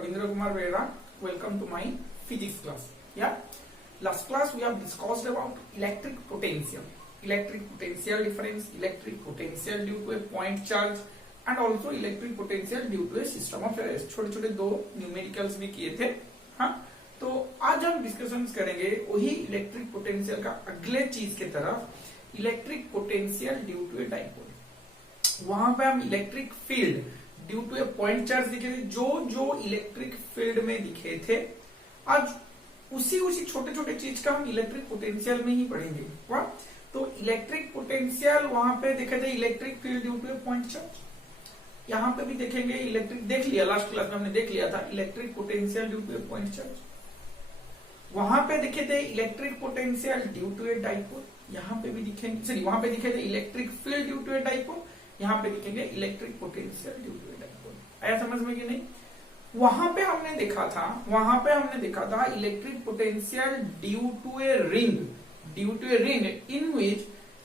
Ravindra Kumar Vera. Welcome to my physics class. Yeah. Last class we have discussed about electric potential. Electric potential difference, electric potential due to a point charge and also electric potential due to a system of charges. छोटे छोटे दो numericals भी किए थे. हाँ, तो आज हम डिस्कशन करेंगे वही इलेक्ट्रिक पोटेंशियल का अगले चीज के तरफ, electric potential due to a dipole. वहां पे हम electric field due to a point charge दिखे थे, जो इलेक्ट्रिक फील्ड में दिखे थे, आज उसी छोटे छोटे चीज का हम इलेक्ट्रिक पोटेंशियल में ही पढ़ेंगे. वाह, तो इलेक्ट्रिक पोटेंशियल वहां पे देखे थे electric field due to a point charge. यहां पे भी देखेंगे इलेक्ट्रिक, देख लिया लास्ट क्लास में हमने देख लिया था electric potential due to a point charge. वहां पे देखे थे electric potential due to a dipole. यहां पे भी दिखेंगे, सॉरी वहां पे दिखे थे electric field due to a dipole. यहां पे दिखेंगे electric potential due to a dipole. आया समझ में कि नहीं? वहां पे हमने देखा था electric potential due to a ring in which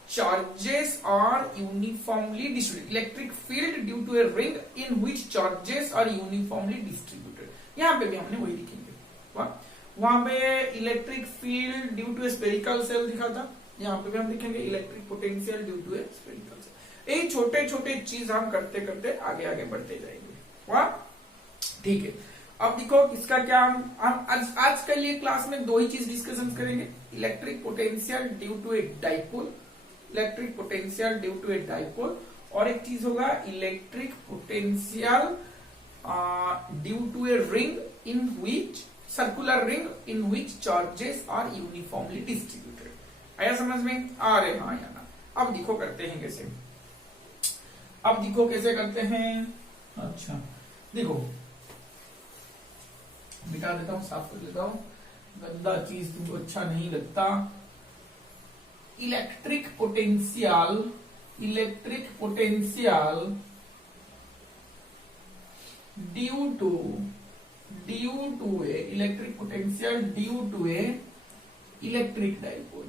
charges are uniformly distributed. Electric field due to a ring in which charges are uniformly distributed. यहाँ पे भी हमने वही दिखेंगे. वहां पे electric field due to a spherical shell दिखा था. यहाँ पे भी हम दिखेंगे electric potential due to a spherical shell. यही छोटे छोटे चीज हम करते करते आगे बढ़ते जाएंगे. वाह, ठीक है. अब देखो इसका क्या हम आज के लिए क्लास में दो ही चीज डिस्कशन करेंगे. Electric potential due to a dipole, electric potential due to a dipole, और एक चीज होगा electric potential due to a ring in which, circular ring in which charges are uniformly distributed. आया समझ में? आ रहे? हाँ या ना? अब देखो करते हैं कैसे. करते हैं. अच्छा देखो, मिटा देता हूं, साफ कर देता हूं, गंदा चीज तुमको अच्छा नहीं लगता. Electric potential due to a electric potential due to a electric dipole,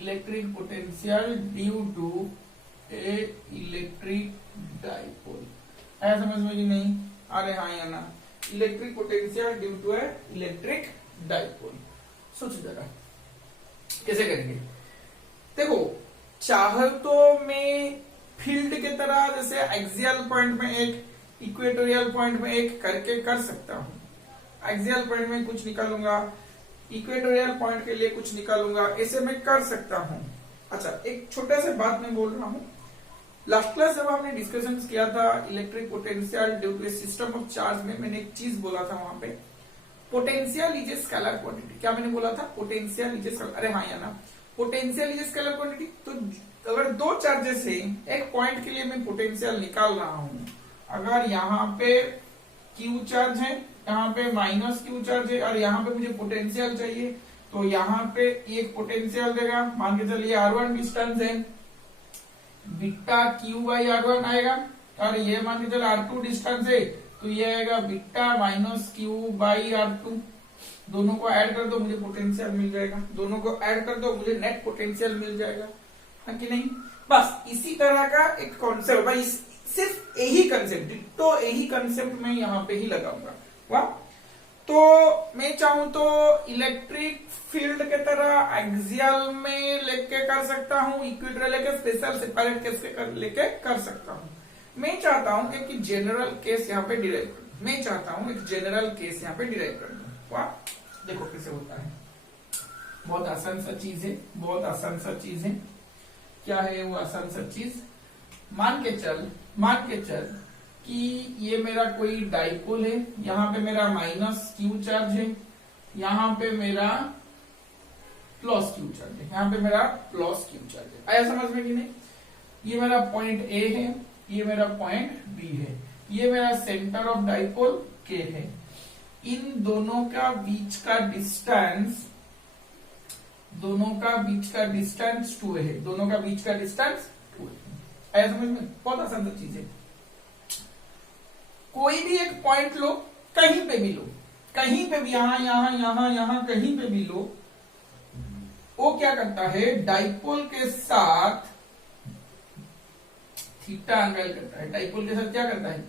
electric potential due to a electric dipole. ऐसा समझ में कि नहीं? अरे हाँ या ना? Electric potential due to a electric dipole. सोच जरा कैसे करेंगे. देखो, चाहे तो मैं फील्ड के तरह जैसे एक्सियल पॉइंट में एक, इक्वेटोरियल पॉइंट में एक करके कर सकता हूं. एक्सियल पॉइंट में कुछ निकालूंगा, इक्वेटोरियल पॉइंट के लिए कुछ निकालूंगा, ऐसे मैं कर सकता हूं. अच्छा, एक छोटे से बात मैं बोल रहा हूं. लास्ट क्लास जब हमने डिस्कशन किया था electric potential due to a system of charge में, मैंने एक चीज बोला था वहां पे, potential is a scalar quantity. क्या मैंने बोला था? Potential is a scalar. अरे हाँ या ना? Potential is a scalar quantity. तो अगर दो चार्जेस है, एक पॉइंट के लिए मैं पोटेंशियल निकाल रहा हूं, अगर यहाँ पे क्यू चार्ज है, यहाँ पे माइनस क्यू चार्ज है, और यहाँ पे मुझे पोटेंशियल चाहिए, तो यहाँ पे एक पोटेंशियल देगा. मान के चलिए R1 डिस्टेंस है, बीटा क्यू बाई R1 आएगा, और ये मान के चलो R2 डिस्टेंस है, तो ये आएगा beta minus Q by R2. दोनों को ऐड कर दो, मुझे पोटेंशियल मिल जाएगा. दोनों को ऐड कर दो, मुझे नेट पोटेंशियल मिल जाएगा. है कि नहीं? बस इसी तरह का एक कॉन्सेप्ट भाई, सिर्फ यही कंसेप्ट, तो यही कंसेप्ट मैं यहाँ पे ही लगाऊंगा. वाह, तो मैं चाहूं तो इलेक्ट्रिक फील्ड के तरह एक्सियल में लेके कर सकता हूं, इक्वेटोरियल लेके स्पेशल सेपरेट केस के लेके कर सकता हूं. मैं चाहता हूं कि जनरल केस यहाँ पे डिराइव कर दूं. वाह, देखो कैसे होता है. बहुत आसान सा चीज है. क्या है वो आसान सा चीज? मान के चल कि ये मेरा कोई डाइपोल है, यहाँ पे मेरा माइनस क्यू चार्ज है, यहाँ पे मेरा प्लस क्यू चार्ज है, यहाँ पे मेरा प्लस क्यू चार्ज है. आया समझ में कि नहीं? ये मेरा पॉइंट ए है, ये मेरा पॉइंट बी है, ये मेरा सेंटर ऑफ डाइपोल के है. इन दोनों का बीच का डिस्टेंस 2 है. आया समझ में? बहुत आसान सा चीज है. कोई भी एक पॉइंट लो, कहीं पे भी यहाँ कहीं पे भी लो, वो क्या करता है, डाइपोल के साथ थीटा एंगल करता है, डाइपोल के साथ क्या करता है,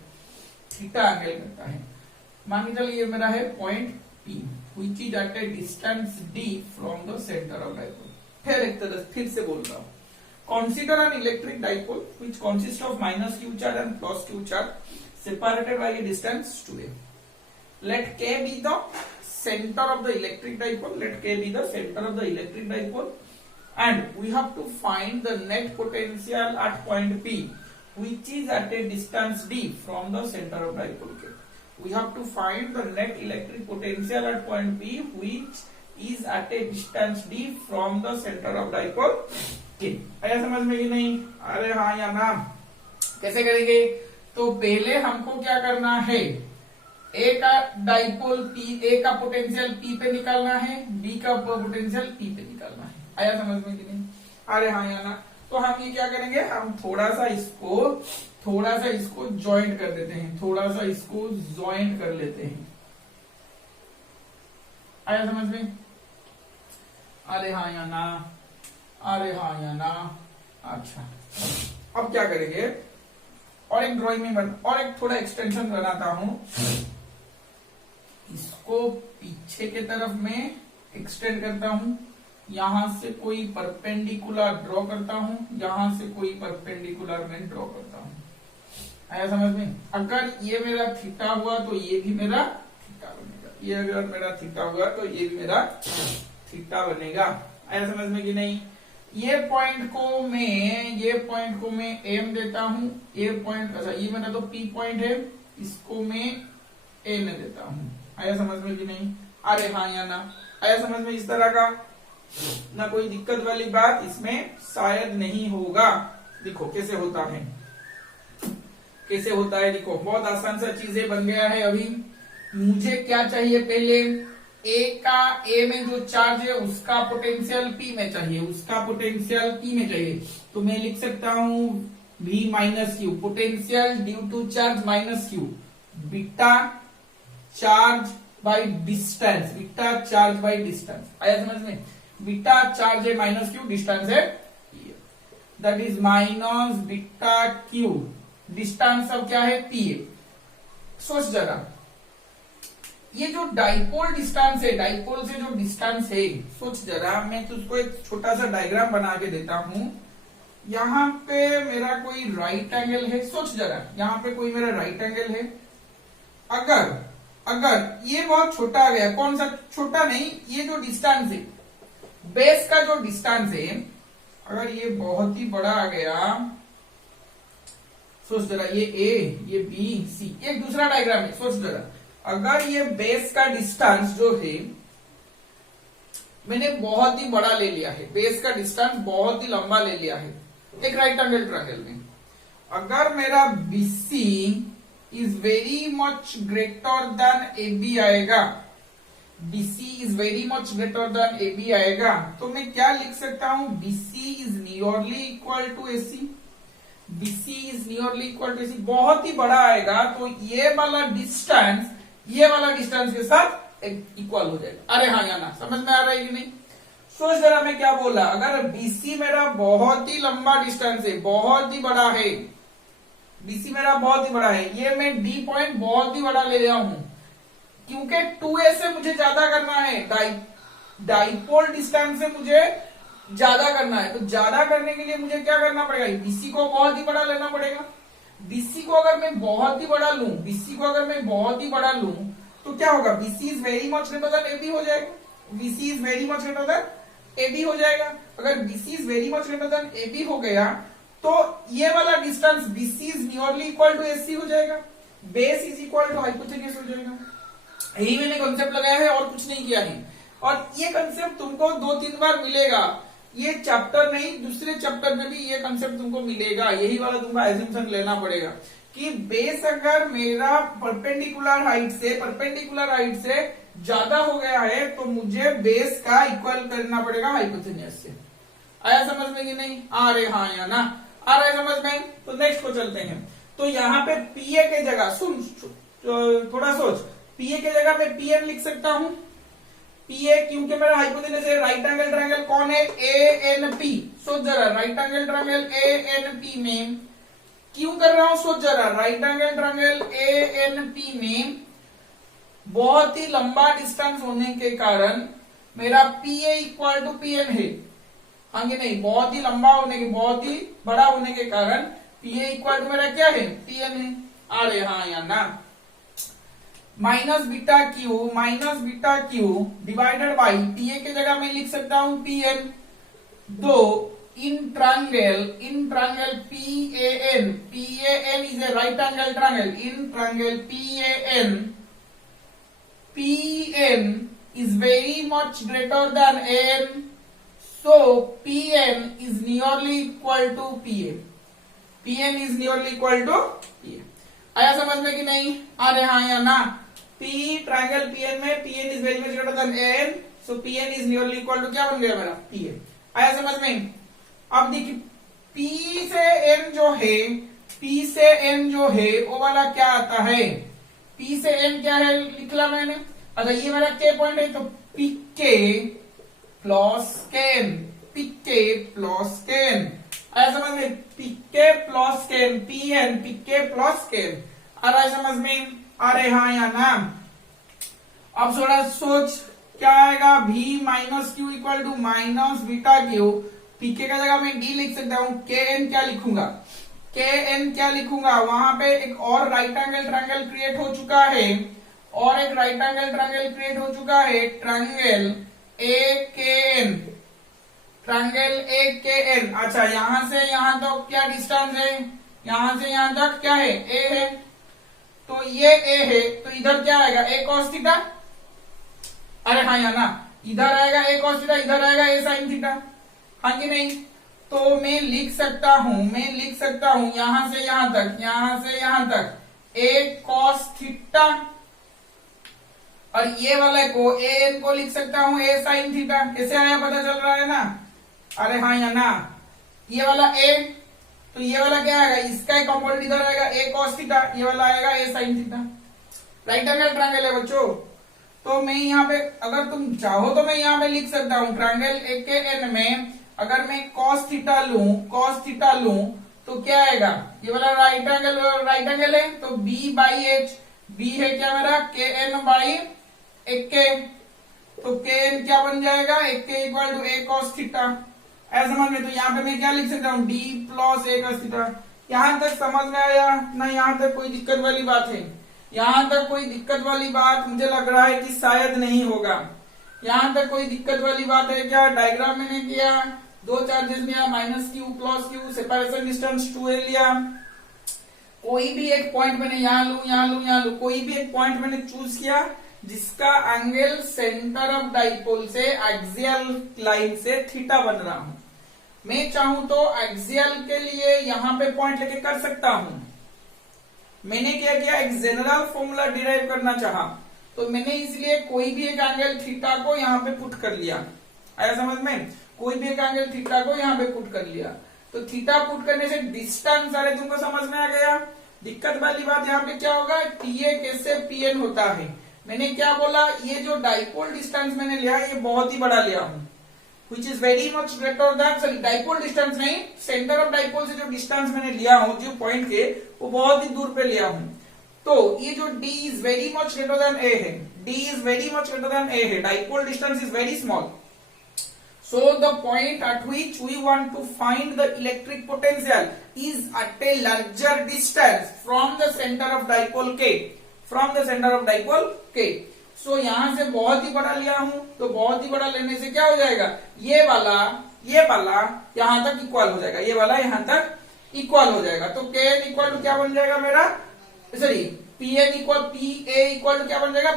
थीटा एंगल करता है। मान के चलिए ये मेरा है point P which is at a distance d from the center of dipole। फिर एक तरह फिर से बोल रहा हूं, consider an electric dipole which consists of minus q charge and plus q charge separated by a distance 2a। let k be the center of the electric dipole, let k be the center of the electric dipole, and we have to find the net potential at point P which is at a distance d from the center of dipole k। we have to find the net electric potential at point P which is at a distance d from the center of dipole k। आया समझ में कि नहीं? अरे हाँ या ना? कैसे करेंगे? तो पहले हमको क्या करना है, ए का डाइपोल P, ए का पोटेंशियल P पे निकालना है, बी का पोटेंशियल P पे निकालना है। आया समझ में कि नहीं? अरे हाँ या ना? तो हम ये क्या करेंगे, हम थोड़ा सा इसको ज्वाइंट कर देते हैं, थोड़ा सा इसको ज्वाइंट कर लेते हैं। आया समझ में? अरे हाँ या ना? अरे हाँ या ना? अच्छा, अब क्या करेंगे, और एक ड्राइंग में और एक थोड़ा एक्सटेंशन बनाता हूं, इसको पीछे के तरफ में एक्सटेंड करता हूं, यहां से कोई परपेंडिकुलर ड्रॉ करता हूं, यहां से कोई परपेंडिकुलर में ड्रॉ करता हूं। आया समझ में? अगर ये मेरा थीटा हुआ तो ये भी मेरा थीटा बनेगा, ये अगर मेरा थीटा हुआ तो ये भी मेरा थीटा बनेगा। आया समझ में कि नहीं? ये पॉइंट को मैं एम देता हूं, ये पॉइंट, अच्छा ये मेरा तो पी पॉइंट है, इसको मैं ए में देता हूं। आया समझ में कि नहीं? अरे हाँ या ना? आया समझ में? इस तरह का ना कोई दिक्कत वाली बात इसमें शायद नहीं होगा। देखो कैसे होता है, कैसे होता है, देखो बहुत आसान सा चीजें बन गया है। अभी मुझे क्या चाहिए, पहले ए में जो चार्ज है उसका पोटेंशियल P में चाहिए, उसका पोटेंशियल P में चाहिए, तो मैं लिख सकता हूं V minus q, potential due to charge minus q, beta charge by distance, beta charge by distance. आया समझ में? बीटा चार्ज है माइनस क्यू, डिस्टेंस है that is minus beta q, distance अब क्या है P है। सोच जरा, ये जो डाइपोल डिस्टेंस है, डाइपोल से जो डिस्टेंस है, सोच जरा, मैं तुझको एक छोटा सा डायग्राम बना के देता हूं। यहाँ पे मेरा कोई राइट एंगल है, सोच जरा, यहाँ पे कोई मेरा राइट एंगल है। अगर ये बहुत छोटा आ गया, कौन सा छोटा नहीं, ये जो डिस्टेंस है, बेस का जो डिस्टेंस है, अगर ये बहुत ही बड़ा आ गया, सोच जरा, ये ए, ये बी, सी, एक दूसरा डायग्राम है, सोच जरा, अगर ये बेस का डिस्टेंस जो है मैंने बहुत ही बड़ा ले लिया है, बेस का डिस्टेंस बहुत ही लंबा ले लिया है एक राइट एंगल ट्रायंगल में, अगर मेरा BC is very much greater than AB आएगा, BC is very much greater than AB आएगा, तो मैं क्या लिख सकता हूं, BC is nearly equal to AC, BC is nearly equal to AC, बहुत ही बड़ा आएगा तो ये वाला डिस्टेंस ये वाला डिस्टेंस के साथ इक्वल हो जाएगा। अरे हाँ या ना? समझ में आ रहा है कि नहीं? सोच जरा मैं क्या बोला, अगर BC मेरा बहुत ही लंबा डिस्टेंस है, बहुत ही बड़ा है, BC मेरा बहुत ही बड़ा है, ये मैं D पॉइंट बहुत ही बड़ा ले रहा हूं, क्योंकि 2A से मुझे ज्यादा करना है, डाइपोल डिस्टेंस से मुझे ज्यादा करना है, तो ज्यादा करने के लिए मुझे क्या करना पड़ेगा, BC को बहुत ही बड़ा लेना पड़ेगा। BC को अगर मैं बहुत ही बड़ा लूं, BC को अगर मैं बहुत ही बड़ा लूं तो क्या होगा, BC is very much greater than AB हो जाएगा, BC is very much greater than AB हो जाएगा। अगर BC is very much greater than AB हो गया तो ये वाला distance BC is nearly equal to AC हो जाएगा, base is equal to hypotenuse हो जाएगा। यही मैंने कॉन्सेप्ट लगाया है और कुछ नहीं किया है, और ये कॉन्सेप्ट तुमको 2-3 बार मिलेगा, ये चैप्टर नहीं दूसरे चैप्टर में भी ये कंसेप्ट तुमको मिलेगा। यही वाला तुमको एजम्पशन लेना पड़ेगा कि बेस अगर मेरा परपेंडिकुलर हाइट से ज्यादा हो गया है तो मुझे बेस का इक्वल करना पड़ेगा हाइपोटेन्यूज से। आया समझ में कि नहीं? आ रहे हाँ या ना? आ रहा है समझ में? तो नेक्स्ट को चलते हैं। तो यहाँ पे PA के जगह सुन, थोड़ा सोच, PA के जगह मैं PN लिख सकता हूं, PA क्योंकि मेरा हाइपोटेन्यूज है, राइट एंगल ट्रायंगल कौन है, ANP। सोच जरा, राइट एंगल ट्रायंगल ANP में क्यों कर रहा हूं सोच जरा, राइट एंगल ट्रायंगल ANP में बहुत ही लंबा डिस्टेंस होने के कारण मेरा PA इक्वल टू PM है, हाँ कि नहीं, बहुत ही लंबा होने के, बहुत ही बड़ा होने के कारण PA इक्वल टू मेरा क्या है, PM है। अरे हाँ यार ना, minus beta Q divided by PA के जगह मैं लिख सकता हूं PM, दो in triangle PAN is a right angle triangle, in triangle PN is very much greater than AN, so PN is nearly equal to PA, PN is nearly equal to PA। आया समझ में कि नहीं? अरे हाँ या ना, P ट्रायंगल PN में PN is very much greater than AN, so PN is nearly equal to क्या बन गया मेरा, PA। आया समझ में? अब देखिए P से N जो है वो वाला क्या आता है, P से N क्या है लिख ला मैंने। अच्छा ये मेरा K पॉइंट है, तो PK plus KN, PK plus KN, आया समझ में, PK plus KN, PN PK plus KN, आ रहा है समझ में? अरे हाँ या ना। अब थोड़ा सोच क्या आएगा, V minus Q equal to minus beta Q, PK का जगह मैं डी लिख सकता हूं, KN क्या लिखूंगा, वहां पे एक और राइट एंगल ट्रायंगल क्रिएट हो चुका है, ट्रायंगल AKN। अच्छा यहां से यहां तक क्या डिस्टेंस है, यहां से यहां तक क्या है, A है, तो ये A है, तो इधर क्या आएगा, A cos थीटा। अरे हाँ या ना, इधर आएगा A cos थीटा, इधर आएगा A sin थीटा, हाँ कि नहीं? तो मैं लिख सकता हूं यहां से यहां तक A cos थीटा, और ये वाले को AN को लिख सकता हूं A sin थीटा। कैसे आया पता चल रहा है ना? अरे हाँ या ना, ये वाला A, तो ये वाला क्या आएगा, इसका एक कंपोनेंट इधर आएगा A cos थीटा, ये वाला आएगा A sin theta. Right angle triangle है बच्चों, तो मैं यहाँ पे अगर तुम चाहो तो मैं यहाँ पे लिख सकता हूँ ट्रायंगल AKN में अगर मैं cos थीटा लूं तो क्या आएगा, ये वाला राइट एंगल है, तो B बाई H, B है क्या मेरा KN बाई AK, तो KN क्या बन जाएगा, AK equal to A cos theta. ऐसा समझ में, तो यहाँ पे मैं क्या लिख सकता हूँ, D plus A cos theta. यहाँ तक समझ में आया ना? यहाँ तक कोई दिक्कत वाली बात है? यहाँ तक कोई दिक्कत वाली बात मुझे लग रहा है कि शायद नहीं होगा। यहाँ तक कोई दिक्कत वाली बात है क्या? डायग्राम मैंने किया, दो चार्जेस लिया, minus Q plus Q, separation distance 2a लिया, कोई भी एक पॉइंट मैंने यहाँ लू, कोई भी एक पॉइंट मैंने चूज किया जिसका एंगल सेंटर ऑफ डाइपोल से एक्सियल लाइन से थीटा बन रहा हूं। मैं चाहूं तो एक्सियल के लिए यहां पे पॉइंट लेके कर सकता हूं। मैंने क्या किया, एक जनरल फॉर्मूला डिराइव करना चाहा, तो मैंने इसलिए कोई भी एक एंगल थीटा को यहाँ पे पुट कर लिया। आया समझ में? कोई भी एक एंगल थीटा को यहाँ पे पुट कर लिया, तो थीटा पुट करने से डिस्टेंस सारे तुमको समझ में आ गया। दिक्कत वाली बात यहाँ पे क्या होगा, TA कैसे PN होता है। मैंने क्या बोला, ये जो डाइपोल डिस्टेंस मैंने लिया ये बहुत ही बड़ा लिया हूं, which is very much greater than, sorry dipole distance नहीं, सेंटर ऑफ डाइपोल से जो डिस्टेंस मैंने लिया हूं जो पॉइंट के, वो बहुत ही दूर पे लिया हूं। तो ये जो D is very much greater than A है, D is very much greater than A है, dipole distance is very small. So the point at which we want to find the electric potential is at a larger distance from the center of dipole K. So यहाँ से बहुत ही बड़ा लिया हूं, तो बहुत ही बड़ा लेने से क्या हो जाएगा, ये वाला यहाँ तक इक्वल हो जाएगा, ये वाला यहाँ तक इक्वल हो जाएगा। तो KN इक्वल टू क्या बन जाएगा मेरा, sorry PN equal PA equal to क्या बन जाएगा,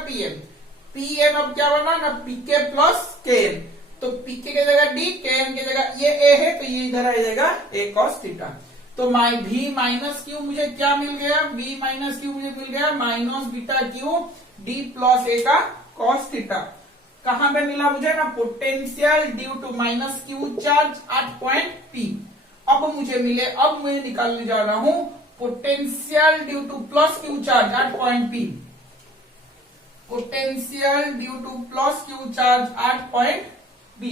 PN अब क्या बना ना, PK प्लस KN, तो PK की जगह D, KN की जगह ये A है, तो ये इधर आ जाएगा A cos थीटा। तो V माइनस क्यू मुझे क्या मिल गया, V माइनस क्यू मुझे मिल गया minus beta Q D plus A का cos थीटा। कहां पे मिला मुझे ना, potential due to minus Q charge at point P। अब मैं निकालने जा रहा हूं potential due to plus Q charge at point P। Potential due to plus Q charge at point B।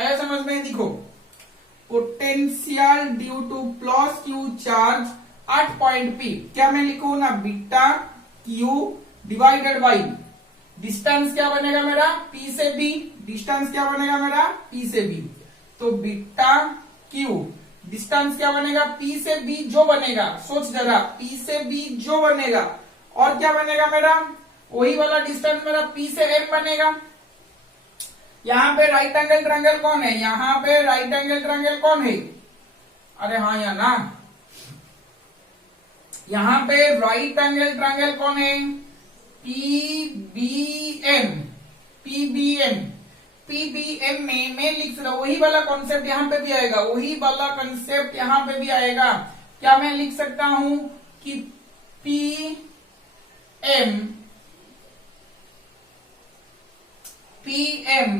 आया समझ में? देखो potential due to plus Q charge at point P, क्या मैं लिखूं ना, beta Q divided by distance क्या बनेगा मेरा P से B, डिस्टेंस क्या बनेगा मेरा P से B, तो बीटा Q डिस्टेंस क्या बनेगा P से B जो बनेगा, सोच जरा P से B जो बनेगा, और क्या बनेगा मेरा वही वाला डिस्टेंस मेरा P से M बनेगा। यहाँ पे राइट एंगल ट्रायंगल कौन है, यहाँ पे राइट एंगल ट्रायंगल कौन है, अरे हाँ या ना, यहाँ पे राइट एंगल ट्रायंगल कौन है, PBM, PBM, PBM में मैं लिख रहा हूं वही वाला कॉन्सेप्ट यहाँ पे भी आएगा, वही वाला कॉन्सेप्ट यहाँ पे भी आएगा। क्या मैं लिख सकता हूं कि PM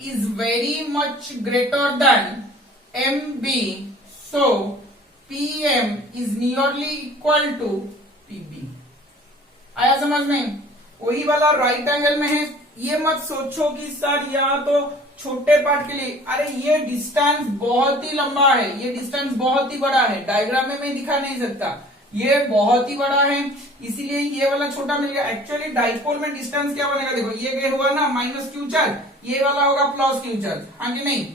is very much greater than MB, so PM is nearly equal to PB। आया समझ में, वही वाला राइट एंगल में है। ये मत सोचो कि सर यहाँ तो छोटे पार्ट के लिए, अरे ये डिस्टेंस बहुत ही लंबा है, ये डिस्टेंस बहुत ही बड़ा है, डायग्राम में मैं दिखा नहीं सकता, ये बहुत ही बड़ा है, इसीलिए ये वाला छोटा मिल गया। एक्चुअली डाइपोल में डिस्टेंस क्या बनेगा, देखो ये हुआ ना माइनस क्यू चार्ज, ये वाला होगा प्लस क्यू चार्ज, हाँ कि नहीं।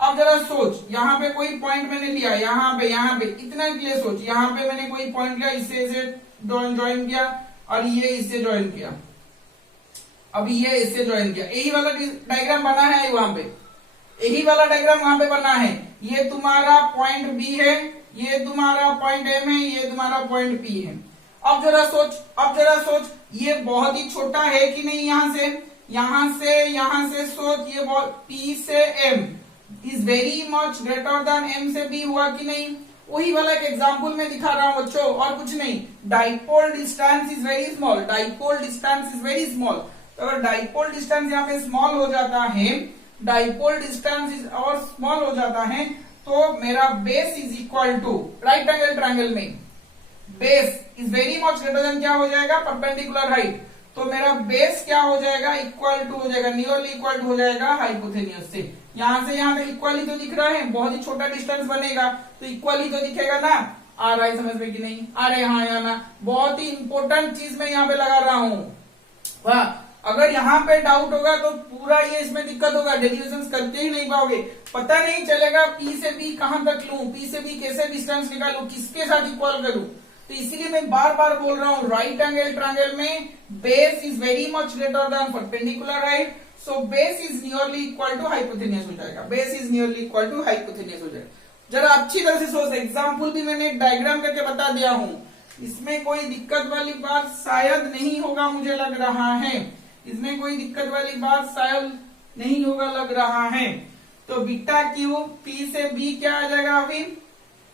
अब जरा सोच, यहाँ पे कोई पॉइंट मैंने लिया, यहाँ पे इतना के लिए सोच, यहाँ पे मैंने कोई पॉइंट लिया, इससे ज्वाइन किया और ये इससे ज्वाइन किया, अभी ये इससे ज्वाइन किया, यही वाला डायग्राम बना है वहां पे, यही वाला डायग्राम वहां पे बना है। ये तुम्हारा पॉइंट बी है, ये तुम्हारा पॉइंट एम है, ये तुम्हारा पॉइंट पी है। अब जरा सोच, ये बहुत ही छोटा है कि नहीं, यहां से सोच, ये पी से M is very much greater than M से बी, हुआ कि नहीं। वही वाला एक एग्जाम्पल में दिखा रहा हूं बच्चों, और कुछ नहीं। Dipole distance is very small, dipole distance is very small, तो अगर डाइपोल डिस्टेंस यहाँ पे स्मॉल हो जाता है, डाइपोल डिस्टेंस और स्मॉल हो जाता है, तो मेरा base is equal to, right angle triangle में base is very much greater than क्या हो जाएगा, परपेंडिकुलर हाइट, तो मेरा बेस क्या हो जाएगा, इक्वल टू हो जाएगा, नियरली इक्वल टू हो जाएगा हाइपोथेनियस से। यहाँ से यहाँ तक इक्वली तो दिख रहा है, बहुत ही छोटा डिस्टेंस बनेगा तो इक्वली तो दिखेगा ना। आ रहा है समझ में कि नहीं, अरे हाँ या ना, बहुत ही इंपॉर्टेंट चीज मैं यहाँ पे लगा रहा हूँ। वाह, अगर यहाँ पे डाउट होगा तो पूरा ये इसमें दिक्कत होगा, डेरिवेशंस करते ही नहीं पाओगे, पता नहीं चलेगा पी से बी कहां तक लूं, पी से बी कैसे डिस्टेंस निकालूं, किसके साथ इक्वल करूं। तो इसीलिए मैं बार बार बोल रहा हूं, राइट एंगल ट्रायंगल में base is very much greater than perpendicular height, so base is nearly equal to hypotenuse हो जाएगा, base is nearly equal to hypotenuse हो जाएगा। जरा अच्छी तरह से सोच, एग्जाम्पल भी मैंने एक डायग्राम करके बता दिया हूं, इसमें कोई दिक्कत वाली बात शायद नहीं होगा, मुझे लग रहा है इसमें कोई दिक्कत वाली बात शायद नहीं होगा लग रहा है। तो बीटा क्यू पी से बी क्या आ जाएगा, अभी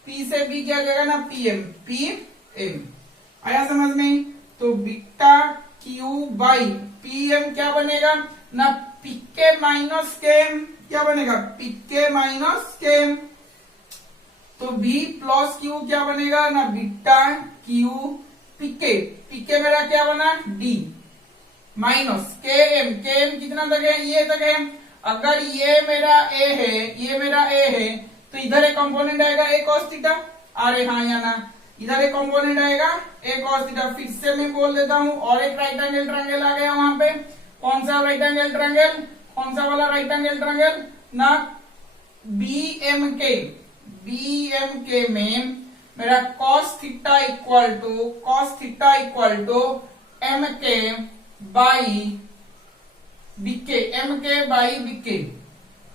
पी से बी क्या आ जाएगा ना, पीएम आया समझ में। तो बीटा क्यू बाई पीएम क्या बनेगा ना, पीके माइनस केम, क्या बनेगा पीके माइनस केम। तो बी प्लस क्यू क्या बनेगा ना, बीटा क्यू पीके, पीके मेरा क्या बना डी माइनस के एम कितना तक है, ये तक है। अगर ये मेरा ए है, ये मेरा ए है, तो इधर एक कंपोनेंट आएगा ए कॉस थीटा, अरे हाँ या ना, इधर एक कंपोनेंट आएगा ए कॉस थीटा। फिर से मैं बोल देता हूं, और एक राइट एंगल ट्रायंगल आ गया वहां पे, कौन सा राइट एंगल ट्रायंगल, कौन सा वाला राइट एंगल ट्रायंगल ना, बीएम के में मेरा cos theta equal to M K by BK, M K by BK.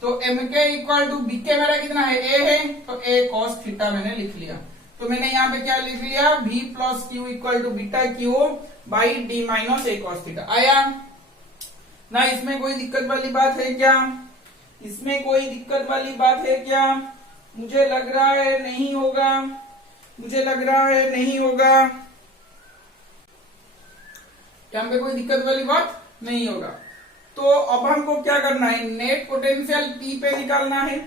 तो M K equal to BK मेरा कितना है, ए है, तो ए कॉस थीटा मैंने लिख लिया। तो मैंने यहाँ पे क्या लिख लिया, v plus Q equal to beta Q by D minus A cos theta. आया ना, इसमें कोई दिक्कत वाली बात है क्या, इसमें कोई दिक्कत वाली बात है क्या, मुझे लग रहा है नहीं होगा, मुझे लग रहा है नहीं होगा, यहाँ पे कोई दिक्कत वाली बात नहीं होगा। तो अब हमको क्या करना है, नेट पोटेंशियल P पे निकालना है।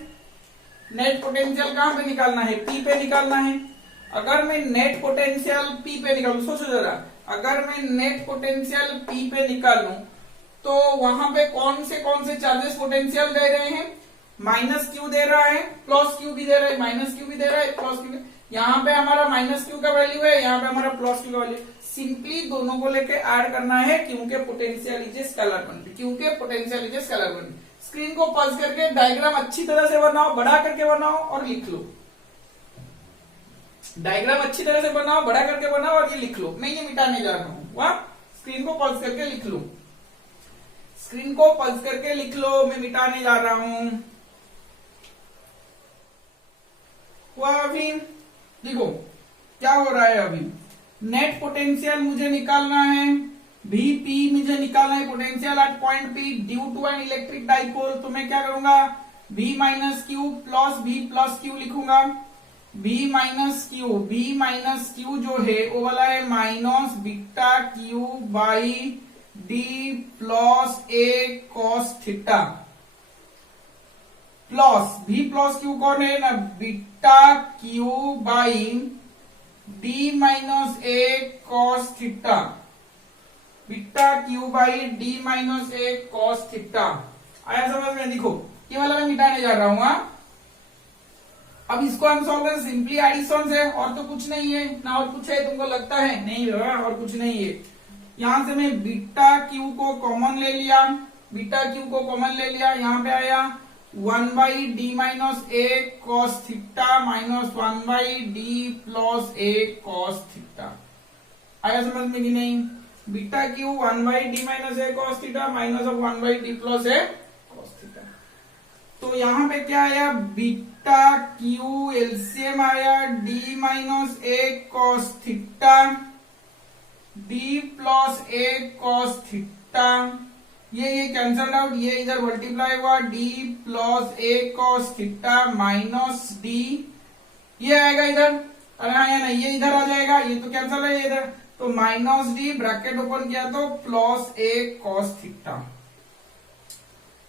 नेट पोटेंशियल कहां पे निकालना है, P पे निकालना है। अगर मैं नेट पोटेंशियल P पे निकालूं, सोचो जरा, अगर मैं नेट पोटेंशियल P पे निकालूं तो वहां पे कौन से चार्जेस पोटेंशियल दे रहे हैं, माइनस क्यू दे रहा है, प्लस क्यू भी दे रहा है, माइनस क्यू भी दे रहा है, प्लस क्यू। यहाँ पे हमारा माइनस क्यू का वैल्यू है, यहाँ पे हमारा प्लस क्यू का वैल्यू। सिंपली दोनों को लेके ऐड करना है क्योंकि potential is a scalar quantity, क्योंकि potential is a scalar quantity. Screen को पॉज करके डायग्राम अच्छी तरह से बनाओ, बड़ा करके बनाओ और लिख लो। डायग्राम अच्छी तरह से बनाओ, बड़ा करके बनाओ और ये लिख लो। मैं ये मिटाने जा रहा हूँ। वाह, स्क्रीन को पॉज करके लिख लो, स्क्रीन को पॉज करके लिख लो, मैं मिटाने जा रहा हूं। हुआ अभी? देखो क्या हो रहा है अभी। नेट पोटेंशियल मुझे निकालना है, Vp मुझे निकालना है, potential at point P due to an electric dipole. तो मैं क्या करूंगा, V minus Q plus V plus Q लिखूंगा। V माइनस क्यू जो है वो वाला है minus beta Q by D plus A cos theta, plus V plus Q कौन है ना, beta Q by D minus A cos theta, beta Q by D minus A cos theta. आया समझ में? देखो ये वाला मैं मिटाने जा रहा हूं। अब इसको हम सॉल्व करें, सिंपली एडिशन है और तो कुछ नहीं है ना। और कुछ है तुमको लगता है? नहीं और कुछ नहीं है। यहां से मैं बीटा क्यू को कॉमन ले लिया, बीटा क्यू को कॉमन ले लिया, यहां पे आया 1 by D minus A cos theta minus 1 by D plus A cos theta. आया समझ में कि नहीं? Beta Q 1 by D minus A cos theta minus of 1 by D plus A cos theta. तो यहां पे क्या आया, बीटा क्यू एलसीएम आया D minus A cos theta D plus A cos theta. ये कैंसल आउट, ये इधर multiply हुआ D plus A cos theta minus D, ये आएगा इधर। अरे हाँ या नहीं, ये इधर आ जाएगा, ये तो कैंसल है इधर। तो माइनस डी ब्रैकेट ओपन किया तो प्लस ए कॉस थीटा।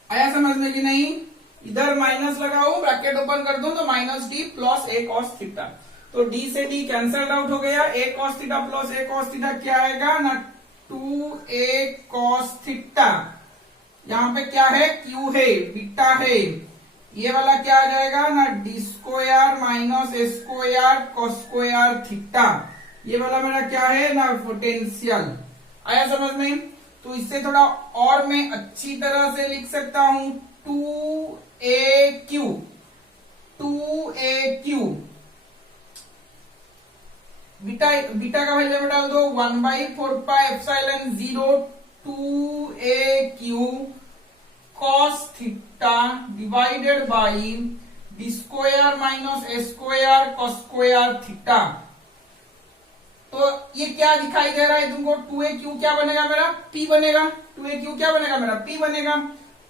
आया समझ में कि नहीं? इधर माइनस लगाऊं, ब्रैकेट ओपन कर दूं तो minus D plus A cos theta. तो डी से डी कैंसल आउट हो गया, ए cos theta plus A cos theta क्या आएगा ना, 2a कॉस थीटा। यहां पे क्या है, क्यू है, बीटा है, ये वाला क्या आ जाएगा ना, D square minus A square cos square theta. ये वाला मेरा क्या है ना, पोटेंशियल। आया समझ में? तो इससे थोड़ा और मैं अच्छी तरह से लिख सकता हूं, 2aq बीटा का वैल्यू में डाल दो 1/4πε0 2aq cos theta divided by D square minus A square cos square theta. तो ये क्या दिखाई दे रहा है तुमको, 2aq क्या बनेगा मेरा, p बनेगा। 2aq क्या बनेगा मेरा, p बनेगा।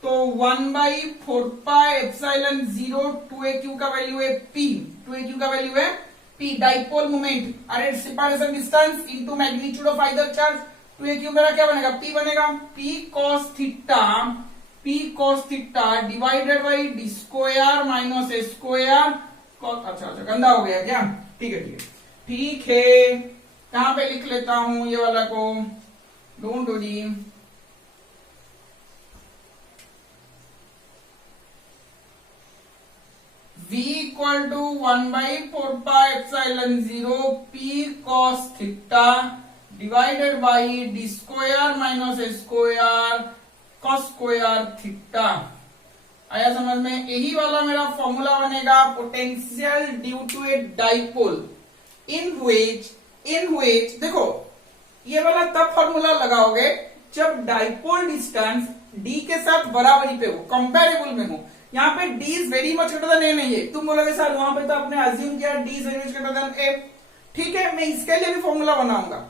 तो 1/4πε0 2aq का वैल्यू है p, 2aq का वैल्यू है p। डाइपोल मोमेंट, अरे separation distance into magnitude of either charge. 2aq मेरा क्या बनेगा, p बनेगा। p cos theta divided by D square minus A square. अच्छा गंदा हो गया क्या, ठीक है ठीक है। कहां पे लिख लेता हूं ये वाला को, don't worry. v equal to 1/4πε0 p cos theta divided by D square minus A square cos square theta. आया समझ में? यही वाला मेरा फॉर्मूला बनेगा, potential due to a dipole in which देखो ये वाला तब फॉर्मूला लगाओगे जब डाइपोल डिस्टेंस d के साथ बराबरी पे हो, कंपेरेबल में हो। यहाँ पे d is very much greater then a नहीं है। तुम बोलोगे सर वहां पे तो आपने अज्यूम किया d is very much greater then a। ठीक है, मैं इसके लिए भी फॉर्मूला बनाऊंगा,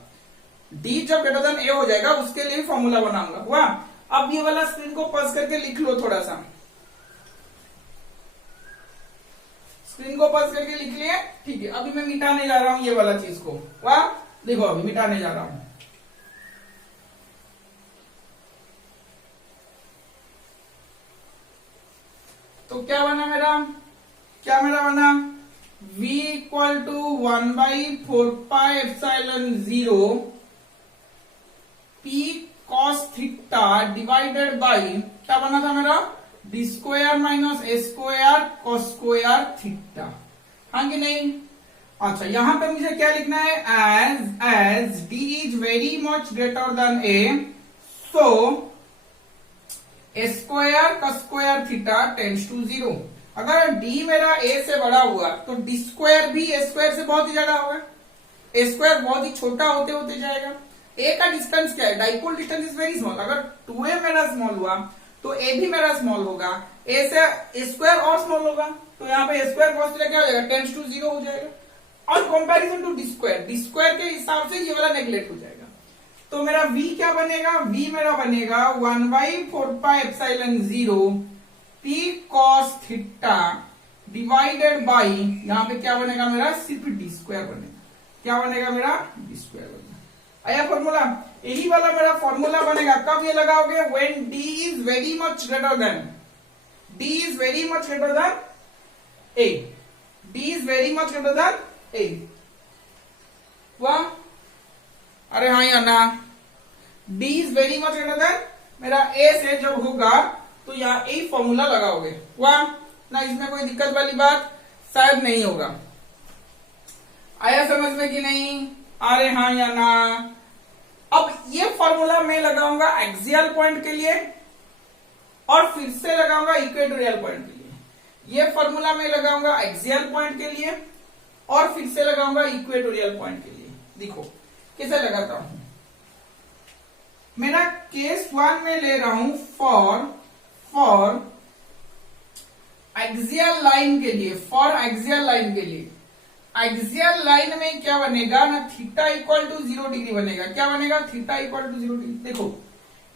d जब ग्रेटर देन a हो जाएगा उसके लिए भी फॉर्मूला बनाऊंगा। हुआ? अब ये वाला स्क्रीन को पॉज करके लिख लो, थोड़ा सा स्क्रीन को पॉज करके लिख लिए। ठीक है, अभी मैं मिटाने जा रहा हूं ये वाला चीज को। वाह, देखो अभी मिटाने जा रहा हूं। तो क्या बना मेरा, v equal to 1/4πε0 p cos theta divided by क्या बना था मेरा, D square minus A square cos square theta. हाँ कि नहीं? अच्छा, यहां पे मुझे क्या लिखना है, as D is very much greater than A, so square का स्क्वायर थीटा टेंड्स टू 0। अगर डी मेरा ए से बड़ा हुआ तो डी स्क्वायर भी ए स्क्वायर से बहुत ही ज्यादा होगा, ए स्क्वायर बहुत ही छोटा होते होते जाएगा। ए का डिस्टेंस क्या है, dipole distance is very small. अगर 2a मेरा स्मॉल हुआ तो ए भी मेरा स्मॉल होगा, ए से ए स्क्वायर और स्मॉल होगा, तो यहाँ पे ए स्क्वायर कॉस क्या हो जाएगा, टेंड्स टू 0 हो जाएगा। और कंपैरिजन टू डी स्क्वायर के हिसाब से ये वाला नेग्लेक्ट हो जाएगा। तो मेरा v क्या बनेगा, v मेरा बनेगा 1/4πε0 p cos theta divided by, यहाँ पे क्या बनेगा मेरा, सिर्फ डी स्क्वायर बनेगा। क्या बनेगा मेरा, डी स्क्वायर बनेगा। आया फॉर्मूला, यही वाला मेरा फॉर्मूला बनेगा। कब ये लगाओगे, when d is very much greater then, d is very much greater then a, d is very much greater then a। वाह, अरे हाँ या ना, d is very much greater then मेरा a से जब होगा तो यहाँ यही फॉर्मूला लगाओगे। वाह ना, इसमें कोई दिक्कत वाली बात शायद नहीं होगा। आया समझ में कि नहीं, अरे हाँ या ना। अब ये फॉर्मूला मैं लगाऊंगा एक्सियल पॉइंट के लिए और फिर से लगाऊंगा इक्वेटोरियल पॉइंट के लिए। ये फॉर्मूला मैं लगाऊंगा एक्सियल पॉइंट के लिए और फिर से लगाऊंगा इक्वेटोरियल पॉइंट के लिए। देखो कैसे लगाता हूं, मेरा केस 1 में ले रहा हूं फॉर एक्सियल लाइन के लिए, फॉर एक्सियल लाइन के लिए। एक्सियल लाइन में क्या बनेगा ना, थीटा इक्वल टू 0 डिग्री बनेगा। क्या बनेगा, थीटा इक्वल टू 0 डिग्री। देखो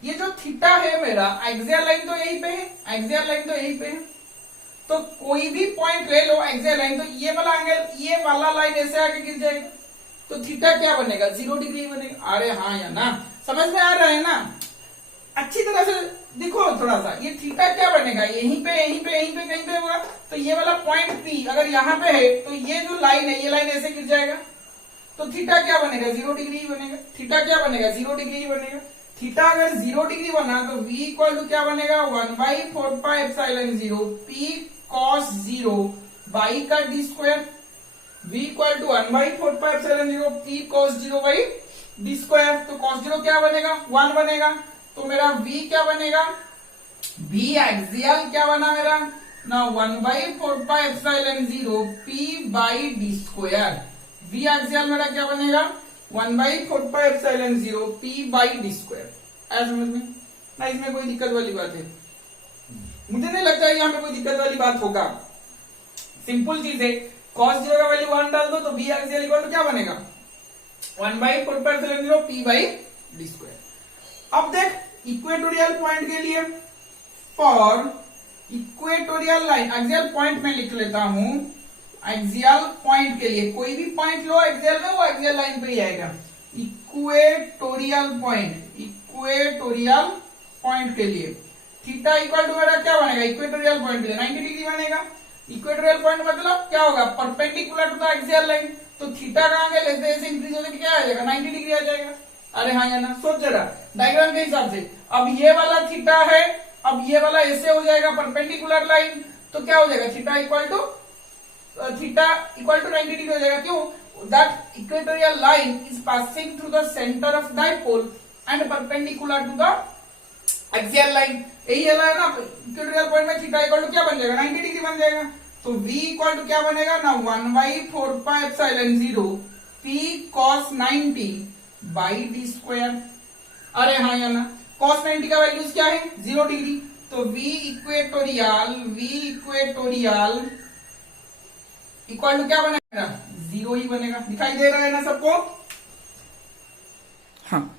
ये जो थीटा है मेरा, एक्सियल लाइन तो यहीं पे है, एक्सियल लाइन तो यहीं पे है, तो कोई भी पॉइंट ले लो एक्सियल लाइन, तो ये वाला एंगल, ये वाला लाइन ऐसे आके गिर जाएगा, तो थीटा क्या बनेगा, 0 डिग्री बनेगा। अरे हाँ या ना, समझ में आ रहा है ना, अच्छी तरह से देखो थोड़ा सा। ये थीटा क्या बनेगा, यहीं पे यहीं पे यहीं पे कहीं पे होगा, तो ये वाला पॉइंट पी अगर यहाँ पे है तो ये जो लाइन है, ये लाइन ऐसे गिर जाएगा, तो थीटा क्या बनेगा, 0 डिग्री ही बनेगा। थीटा क्या बनेगा, 0 डिग्री ही बनेगा। थीटा अगर 0 डिग्री बना तो v इक्वल टू क्या बनेगा, 1/4πε0 p cos 0 बाई का D square. v equal to 1/4πε0 p cos 0 by D square. तो cos 0 क्या बनेगा, 1 बनेगा। तो मेरा v क्या बनेगा, v एक्सियल क्या बना मेरा ना, 1/4πε0 p by D square. v axial मेरा क्या बनेगा, 1/4πε0 p बाई डी स्क्वायर। ऐसा समझ में ना, इसमें कोई दिक्कत वाली बात है, मुझे नहीं लगता है यहाँ पे कोई दिक्कत वाली बात होगा। सिंपल चीज है, cos 0 का वैल्यू 1 डाल दो तो v एक्सियल इक्वल टू क्या बनेगा, 1/4πε0 p बाई डी स्क्वायर। अब देख इक्वेटोरियल पॉइंट के लिए, for equatorial line, axial point में लिख लेता हूं। एक्सियल पॉइंट के लिए कोई भी पॉइंट लो एक्सियल में, वो एक्सियल लाइन पे ही आएगा। इक्वेटोरियल पॉइंट, इक्वेटोरियल पॉइंट के लिए थीटा इक्वल टू मेरा क्या बनेगा, इक्वेटोरियल पॉइंट के लिए 90 डिग्री बनेगा। इक्वेटोरियल पॉइंट मतलब क्या होगा, perpendicular to the axial line, तो थीटा का एंगल ऐसे ऐसे इंक्रीज होकर क्या आ जाएगा, 90 डिग्री आ जाएगा। अरे हाँ या ना, सोच जरा डायग्राम के हिसाब से। अब ये वाला थीटा है, अब ये वाला ऐसे हो जाएगा परपेंडिकुलर लाइन, तो क्या हो जाएगा, थीटा इक्वल टू 90 डिग्री हो जाएगा। क्यों, that equatorial line is passing through the centre of dipole and perpendicular to the axial line. यही है ना, इक्वेटोरियल पॉइंट में थीटा इक्वल टू क्या बन जाएगा, 90 डिग्री बन जाएगा। तो v इक्वल टू क्या बनेगा ना, 1/4πε0 p cos 90 by D square. अरे हाँ या ना, cos 90 का वैल्यूज क्या है, 0 डिग्री, तो v इक्वेटोरियल इक्वल टू क्या बनेगा, 0 ही बनेगा। दिखाई दे रहा है ना सबको, हाँ,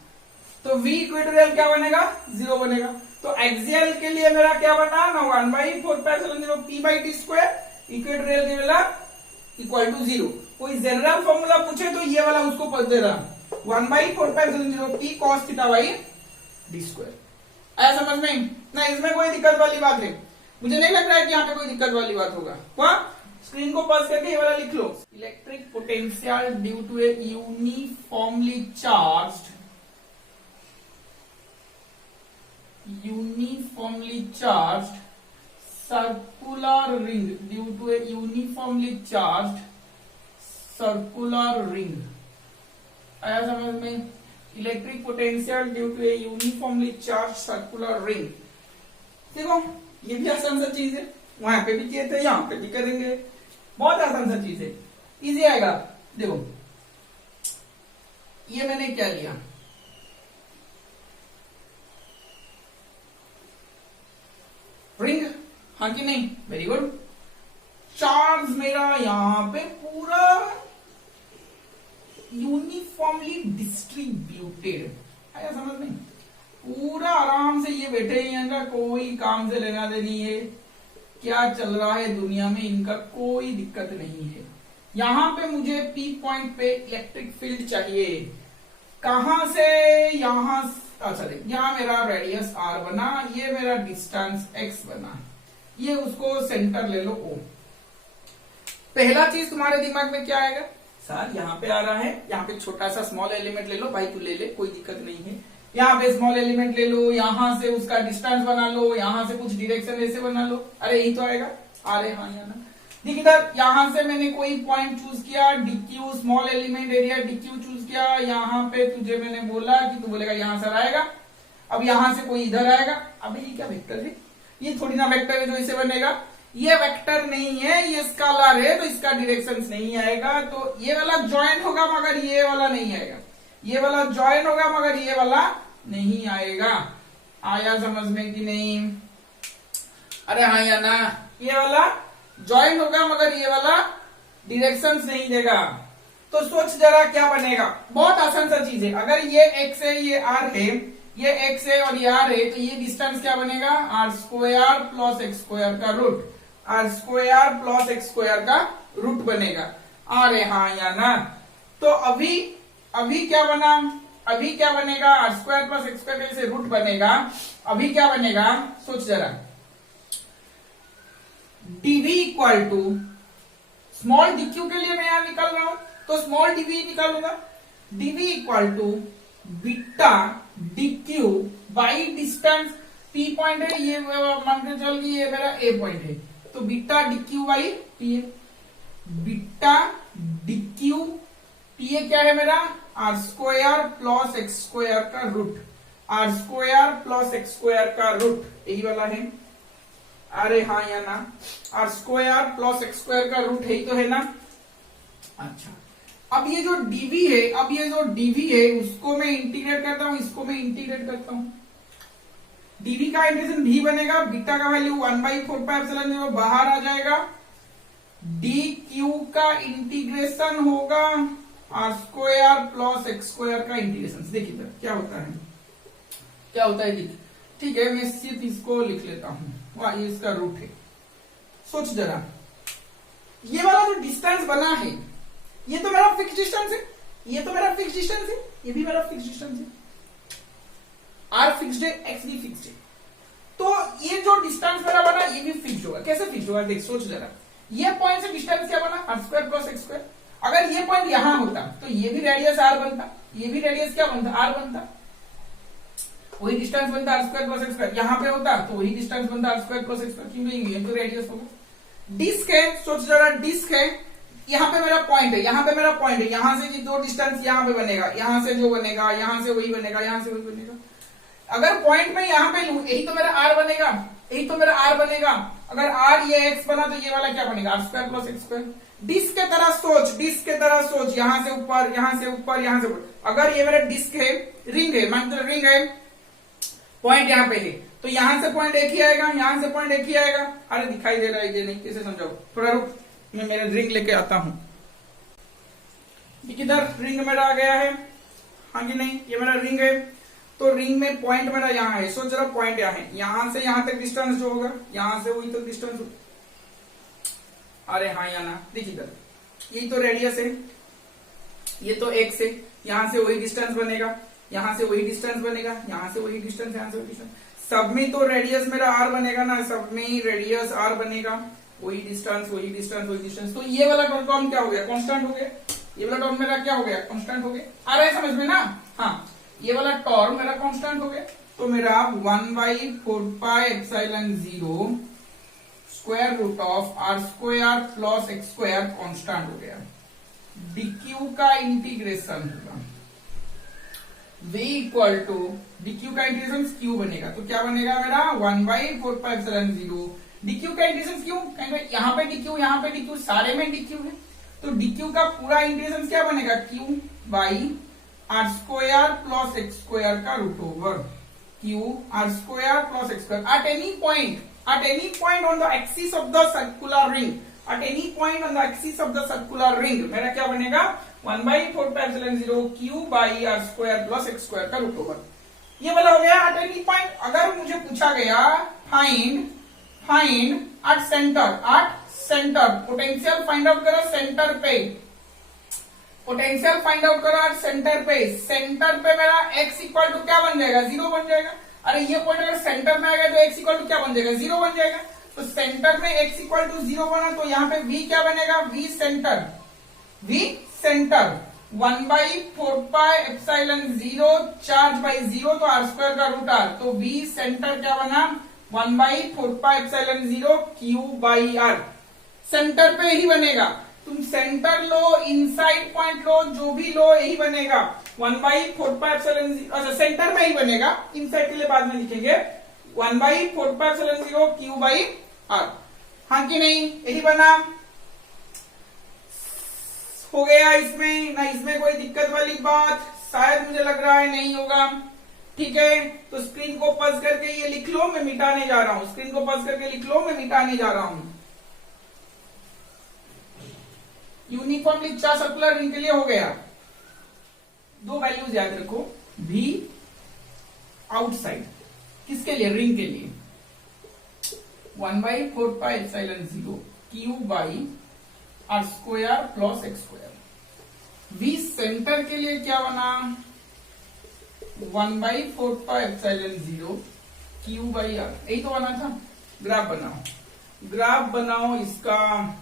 तो v इक्वेटोरियल क्या बनेगा, 0 बनेगा। तो एक्सियल के लिए मेरा क्या बना ना, 1/4πε0 p by D square, equatorial के लिए इक्वल टू 0। कोई जनरल फॉर्मूला पूछे तो ये वाला उसको पढ़ दे रहा, 1/4πε0 p cos theta by D square. आया समझ में ना, इसमें कोई दिक्कत वाली बात है, मुझे नहीं लग रहा है कि यहाँ पे कोई दिक्कत वाली बात होगा। वहां स्क्रीन को पॉज करके ये वाला लिख लो, electric potential due to a uniformly charged circular ring due to a uniformly charged circular ring. आया समझ में? Electric potential due to a uniformly charge circular ring. देखो ये भी आसान सा चीज है, वहां पे भी किए थे, यहाँ पे भी करेंगे, बहुत आसान सा चीज है, इजी आएगा। देखो ये मैंने क्या लिया, रिंग, हाँ कि नहीं? Very good. चार्ज मेरा यहाँ पे पूरा यूनिफॉर्मली डिस्ट्रीब्यूटेड, आया समझ में? पूरा आराम से ये बैठे ही हैं, कोई काम से लेना देनी है, क्या चल रहा है दुनिया में इनका कोई दिक्कत नहीं है। यहां पे मुझे P पॉइंट पे इलेक्ट्रिक फील्ड चाहिए, कहां से? यहां, अच्छा देख, यहाँ मेरा रेडियस R बना, ये मेरा डिस्टेंस X बना, ये उसको सेंटर ले लो O। पहला चीज तुम्हारे दिमाग में क्या आएगा? सर यहाँ पे आ रहा है, यहाँ पे छोटा सा स्मॉल एलिमेंट ले लो, भाई तू ले ले, कोई दिक्कत नहीं है। यहाँ पे स्मॉल एलिमेंट ले लो, यहाँ से उसका डिस्टेंस बना लो, यहाँ से कुछ डायरेक्शन ऐसे बना लो, अरे यही तो आएगा। अरे हाँ या ना? देख इधर, यहाँ से मैंने कोई पॉइंट चूज किया, DQ, small element area DQ choose किया, यहाँ पे तुझे मैंने बोला कि तू बोलेगा यहाँ से आएगा, अब यहाँ से कोई इधर आएगा, अभी ये क्या वेक्टर है? ये थोड़ी ना वेक्टर है जो इसे बनेगा, ये वेक्टर नहीं है, ये स्केलर है, तो इसका डायरेक्शन नहीं आएगा, तो ये वाला ज्वाइन होगा मगर ये वाला नहीं आएगा, ये वाला ज्वाइन होगा मगर ये वाला नहीं आएगा। आया समझ में कि नहीं? अरे हाँ या ना? ये वाला ज्वाइन होगा मगर ये वाला डायरेक्शंस नहीं देगा, तो सोच जरा क्या बनेगा। बहुत आसान सा चीज है, अगर ये x है, ये r है, ये x है और ये r है, तो ये डिस्टेंस क्या बनेगा? r square plus x square का root, r square plus x square का रूट बनेगा। अरे हाँ या ना? तो अभी क्या बना? अभी क्या बनेगा? r square plus x square का जैसे रूट बनेगा, अभी क्या बनेगा? सोच जरा, dv equal to small dq के लिए मैं यहां निकाल रहा हूं, तो स्मॉल dv निकालूंगा, dv equal to beta dq by distance. p point है, ये मान के चल कि ये मेरा a पॉइंट है, तो बीटा dq बाई p है, बीटा dq p क्या है मेरा? r square plus x square का root, r square plus x square का रूट, यही वाला है। अरे हाँ या ना? r square plus x square का रूट ही तो है ना? अच्छा, अब ये जो dv है, अब ये जो dv है उसको मैं इंटीग्रेट करता हूं, इसको मैं इंटीग्रेट करता हूं, dv का इंटीग्रेशन v बनेगा, बीटा का वैल्यू 1/4πε0 बाहर आ जाएगा, dq का इंटीग्रेशन होगा r square plus x square का इंटीग्रेशन। देखिए क्या होता है, क्या होता है देख, ठीक है, मैं सिर्फ इसको लिख लेता हूं, वाह ये इसका रूट है। सोच जरा, ये वाला जो डिस्टेंस बना है, ये तो मेरा फिक्स डिस्टेंस है, ये तो मेरा फिक्स डिस्टेंस है, ये भी मेरा फिक्स डिस्टेंस है, r फिक्स्ड है, x भी फिक्स्ड है, तो ये जो डिस्टेंस मेरा बना ये भी फिक्स होगा। कैसे फिक्स होगा देख, सोच जरा, ये पॉइंट से डिस्टेंस क्या बना? r square plus x square. अगर ये पॉइंट यहां होता तो ये भी रेडियस r बनता, ये भी रेडियस क्या बनता? r बनता, वही डिस्टेंस बनता r square plus x square. यहां पे होता तो वही डिस्टेंस बनता r square plus x square, क्योंकि ये तो रेडियस होगा। डिस्क है, सोच जरा, डिस्क है, यहाँ पे मेरा पॉइंट है, यहाँ पे मेरा पॉइंट है, यहां से दो डिस्टेंस यहाँ पे बनेगा, यहां से जो बनेगा, यहां से वही बनेगा, यहां से वही बनेगा। अगर पॉइंट में यहाँ पे लूं, यही तो मेरा r बनेगा, यही तो मेरा r बनेगा। अगर r ये x बना तो ये वाला क्या बनेगा? r square plus x square. Disc के तरह सोच, डिस्क के तरह सोच, यहां से ऊपर, यहां से ऊपर, यहां से ऊपर। अगर ये मेरा डिस्क है, रिंग है, मान लो रिंग है, पॉइंट यहाँ पे है, तो यहां से पॉइंट एक ही आएगा, यहां से पॉइंट एक ही आएगा। अरे दिखाई दे रहा है ये नहीं, कैसे समझाओ? थोड़ा रुक, मैं मेरा रिंग लेके आता हूं। इधर रिंग मेरा आ गया है, हाँ कि नहीं? ये मेरा रिंग है, तो रिंग में पॉइंट मेरा यहाँ है, सोच रहा पॉइंट यहाँ है, यहां से यहां तक डिस्टेंस जो होगा, यहां से वही तक डिस्टेंस। अरे हाँ या ना? देखिए इधर, यही तो रेडियस है, ये तो x है, यहां से वही डिस्टेंस बनेगा, यहां से वही डिस्टेंस बनेगा, यहां से वही डिस्टेंस, यहां से वही डिस्टेंस, सब में तो रेडियस मेरा r बनेगा ना, सब में रेडियस r बनेगा, वही डिस्टेंस, वही डिस्टेंस, वही डिस्टेंस। तो ये वाला टर्म क्या हो गया? कांस्टेंट हो गया। ये वाला टर्म मेरा क्या हो गया? कांस्टेंट हो गया। आ रहा है समझ में ना? हाँ, ये वाला टर्म मेरा कांस्टेंट हो गया, तो मेरा 1/4πε0 square root of r square plus x square constant हो गया। dq का इंटीग्रेशन होगा v इक्वल टू dq का इंटीग्रेशन q बनेगा, तो क्या बनेगा मेरा 1/4π0 dq का इंटीग्रेशन क्यों, कहेंगे यहाँ पे dq यहाँ पे dq सारे में dq है, तो dq का पूरा इंटीग्रेशन क्या बनेगा q by R square plus X square का root over q R square plus X square at any point on the axis of the circular ring, at any point on the axis of the circular ring मेरा क्या बनेगा 1/4π0 q by R square plus X square का root over. ये वाला हो गया at any point। अगर मुझे पूछा गया find at centre potential find out करो सेंटर पे, पोटेंशियल फाइंड आउट करो एट सेंटर पे मेरा x इक्वल टू क्या बन जाएगा 0 बन जाएगा। अरे ये पॉइंट अगर सेंटर में आ गया तो x इक्वल टू क्या बन जाएगा 0 बन जाएगा, तो सेंटर में x इक्वल टू 0 बना तो यहाँ पे v क्या बनेगा v सेंटर 1/4πε0 चार्ज बाई 0 तो आर स्क्वायर का रूट आर, तो v सेंटर क्या बना 1/4πε0 q बाई आर। सेंटर पे ही बनेगा, तुम सेंटर लो इनसाइड पॉइंट लो जो भी लो यही बनेगा 1/4πε0। अच्छा सेंटर में ही बनेगा, इनसाइड के लिए बाद में लिखेंगे 1/4πε0 q बाई आर। हाँ कि नहीं, यही बना हो गया इसमें ना, इसमें कोई दिक्कत वाली बात शायद मुझे लग रहा है नहीं होगा। ठीक है, तो स्क्रीन को पज करके ये लिख लो, मैं मिटाने जा रहा हूं, स्क्रीन को पज करके लिख लो, मैं मिटाने जा रहा हूं। यूनिफॉर्मली चार्ज सर्कुलर रिंग के लिए हो गया। दो वैल्यूज याद रखो, v आउटसाइड किसके लिए रिंग के लिए 1/4πε0 q by R square plus X square. v centre के लिए क्या बना 1/4πε0 q बाई आर, यही तो बना था। ग्राफ बनाओ इसका,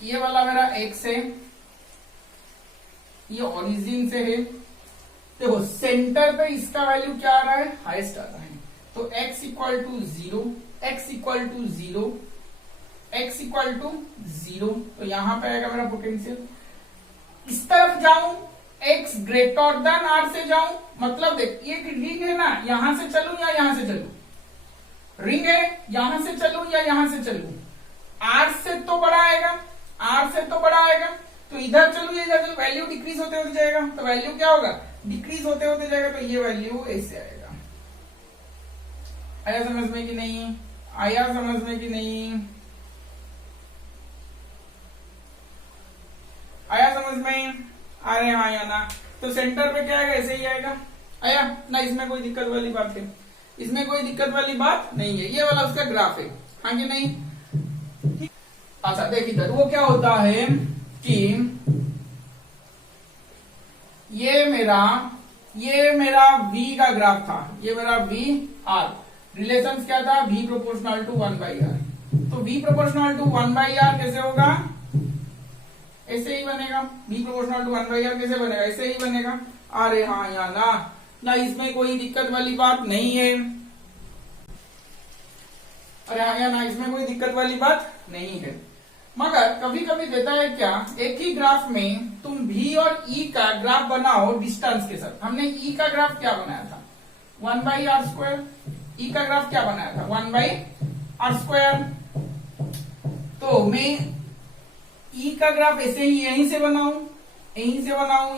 ये वाला मेरा x है, ये ओरिजिन से है, देखो सेंटर पे इसका वैल्यू क्या आ रहा है हाईएस्ट आ रहा है, तो x equal to 0 x equal to 0 x equal to 0, तो यहां पे आएगा मेरा पोटेंशियल। इस तरफ जाऊं x ग्रेटर देन r से जाऊं, मतलब देख ये रिंग है ना, यहां से चलूं या यहां से चलूं, रिंग है यहां से चलूं या यहां से चलूं, r से तो बड़ा आएगा, r से तो बड़ा आएगा, तो इधर चलूं या इधर चलूं, वैल्यू डिक्रीज होते होते जाएगा, तो वैल्यू क्या होगा डिक्रीज होते होते जाएगा, तो ये वैल्यू ऐसे आएगा। आया समझ में कि नहीं, आया समझ में कि नहीं, आया समझ में, आ रहे हैं आया ना, तो सेंटर पे क्या आएगा ऐसे ही आएगा। आया ना, इसमें कोई दिक्कत वाली बात है, इसमें कोई दिक्कत वाली बात नहीं है, ये वाला उसका ग्राफ है। हाँ कि नहीं, अच्छा देख इधर वो क्या होता है कि ये मेरा v का ग्राफ था, ये मेरा v r, रिलेशन क्या था v प्रोपोर्शनल टू 1/r, तो v प्रोपोर्शनल टू 1/r कैसे होगा, ऐसे ही बनेगा। v प्रोपोर्शनल टू 1/r कैसे बनेगा, ऐसे ही बनेगा। अरे हाँ या ना, इसमें कोई दिक्कत वाली बात नहीं है, अरे हाँ या ना, इसमें कोई दिक्कत वाली बात नहीं है। मगर कभी कभी देता है क्या, एक ही ग्राफ में तुम v और e का ग्राफ बनाओ डिस्टेंस के साथ। हमने e का ग्राफ क्या बनाया था 1/r², e का ग्राफ क्या बनाया था 1/r², तो मैं e का ग्राफ ऐसे ही यहीं से बनाऊं,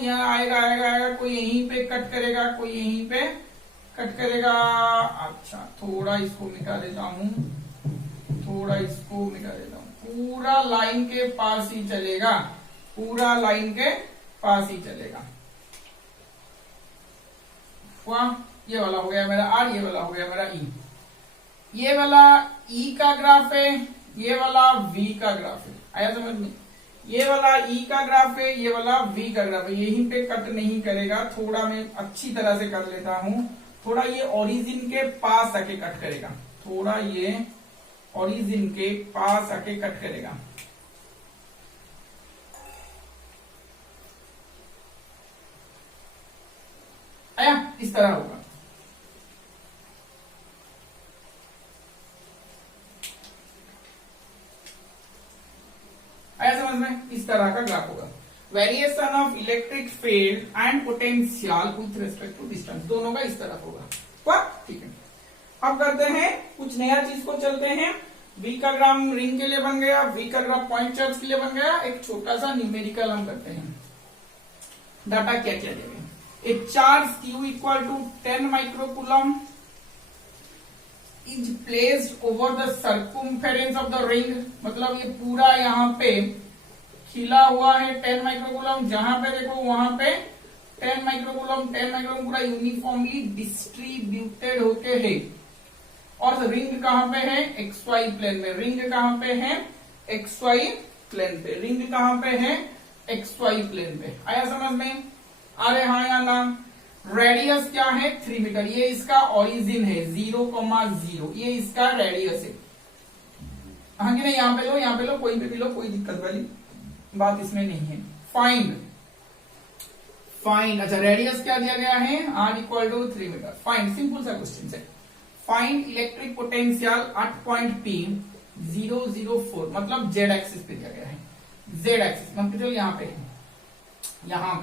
यहाँ आएगा, कोई यहीं पे कट करेगा, कोई यहीं पे कट करेगा। अच्छा थोड़ा इसको मिटा देता हूं, पूरा लाइन के पास ही चलेगा, पूरा लाइन के पास ही चलेगा। वाह, ये वाला हो गया मेरा r, ये वाला हो गया मेरा e, ये वाला e का ग्राफ है, ये वाला v का ग्राफ है। आया समझ में, ये वाला e का ग्राफ है, ये वाला v का ग्राफ है, यहीं पे कट नहीं करेगा, थोड़ा मैं अच्छी तरह से कर लेता हूं, थोड़ा ये ओरिजिन के पास आके कट करेगा, थोड़ा ये ओरिजिन के पास आके कट करेगा। आया, इस तरह होगा। आया समझ समझ में? इस तरह का ग्राफ होगा, variation of electric field and potential with respect to distance, दोनों का इस तरह होगा। ठीक है, अब करते हैं कुछ नया चीज को, चलते हैं। V का ग्राफ रिंग के लिए बन गया, V का ग्राफ पॉइंट चार्ज के लिए बन गया। एक छोटा सा न्यूमेरिकल हम करते हैं, डाटा क्या क्या देंगे। एक charge Q equal to 10 microcoulomb is placed over the circumference of the ring, मतलब ये पूरा यहाँ पे खिला हुआ है 10 माइक्रोकूलम, जहां पे देखो वहां पे 10 माइक्रोकूलम पूरा यूनिफॉर्मली डिस्ट्रीब्यूटेड होके है। और रिंग कहां पे है? XY प्लेन में। रिंग कहां पे है? XY प्लेन पे। रिंग कहां पे है? XY प्लेन पे। आया समझ में? अरे हाँ या ना? रेडियस क्या है? 3 मीटर। ये इसका ओरिजिन है 0,0, ये इसका रेडियस है। हाँ कि नहीं? यहाँ पे लो, कोई भी लो, कोई दिक्कत वाली बात इसमें नहीं है। फाइंड, अच्छा रेडियस क्या दिया गया है? R equal to 3 metre. Find, simple सा क्वेश्चन है। Find electric potential at point P 004, मतलब Z एक्सिस पे दिया गया है। Z एक्सिस मतलब यहाँ पे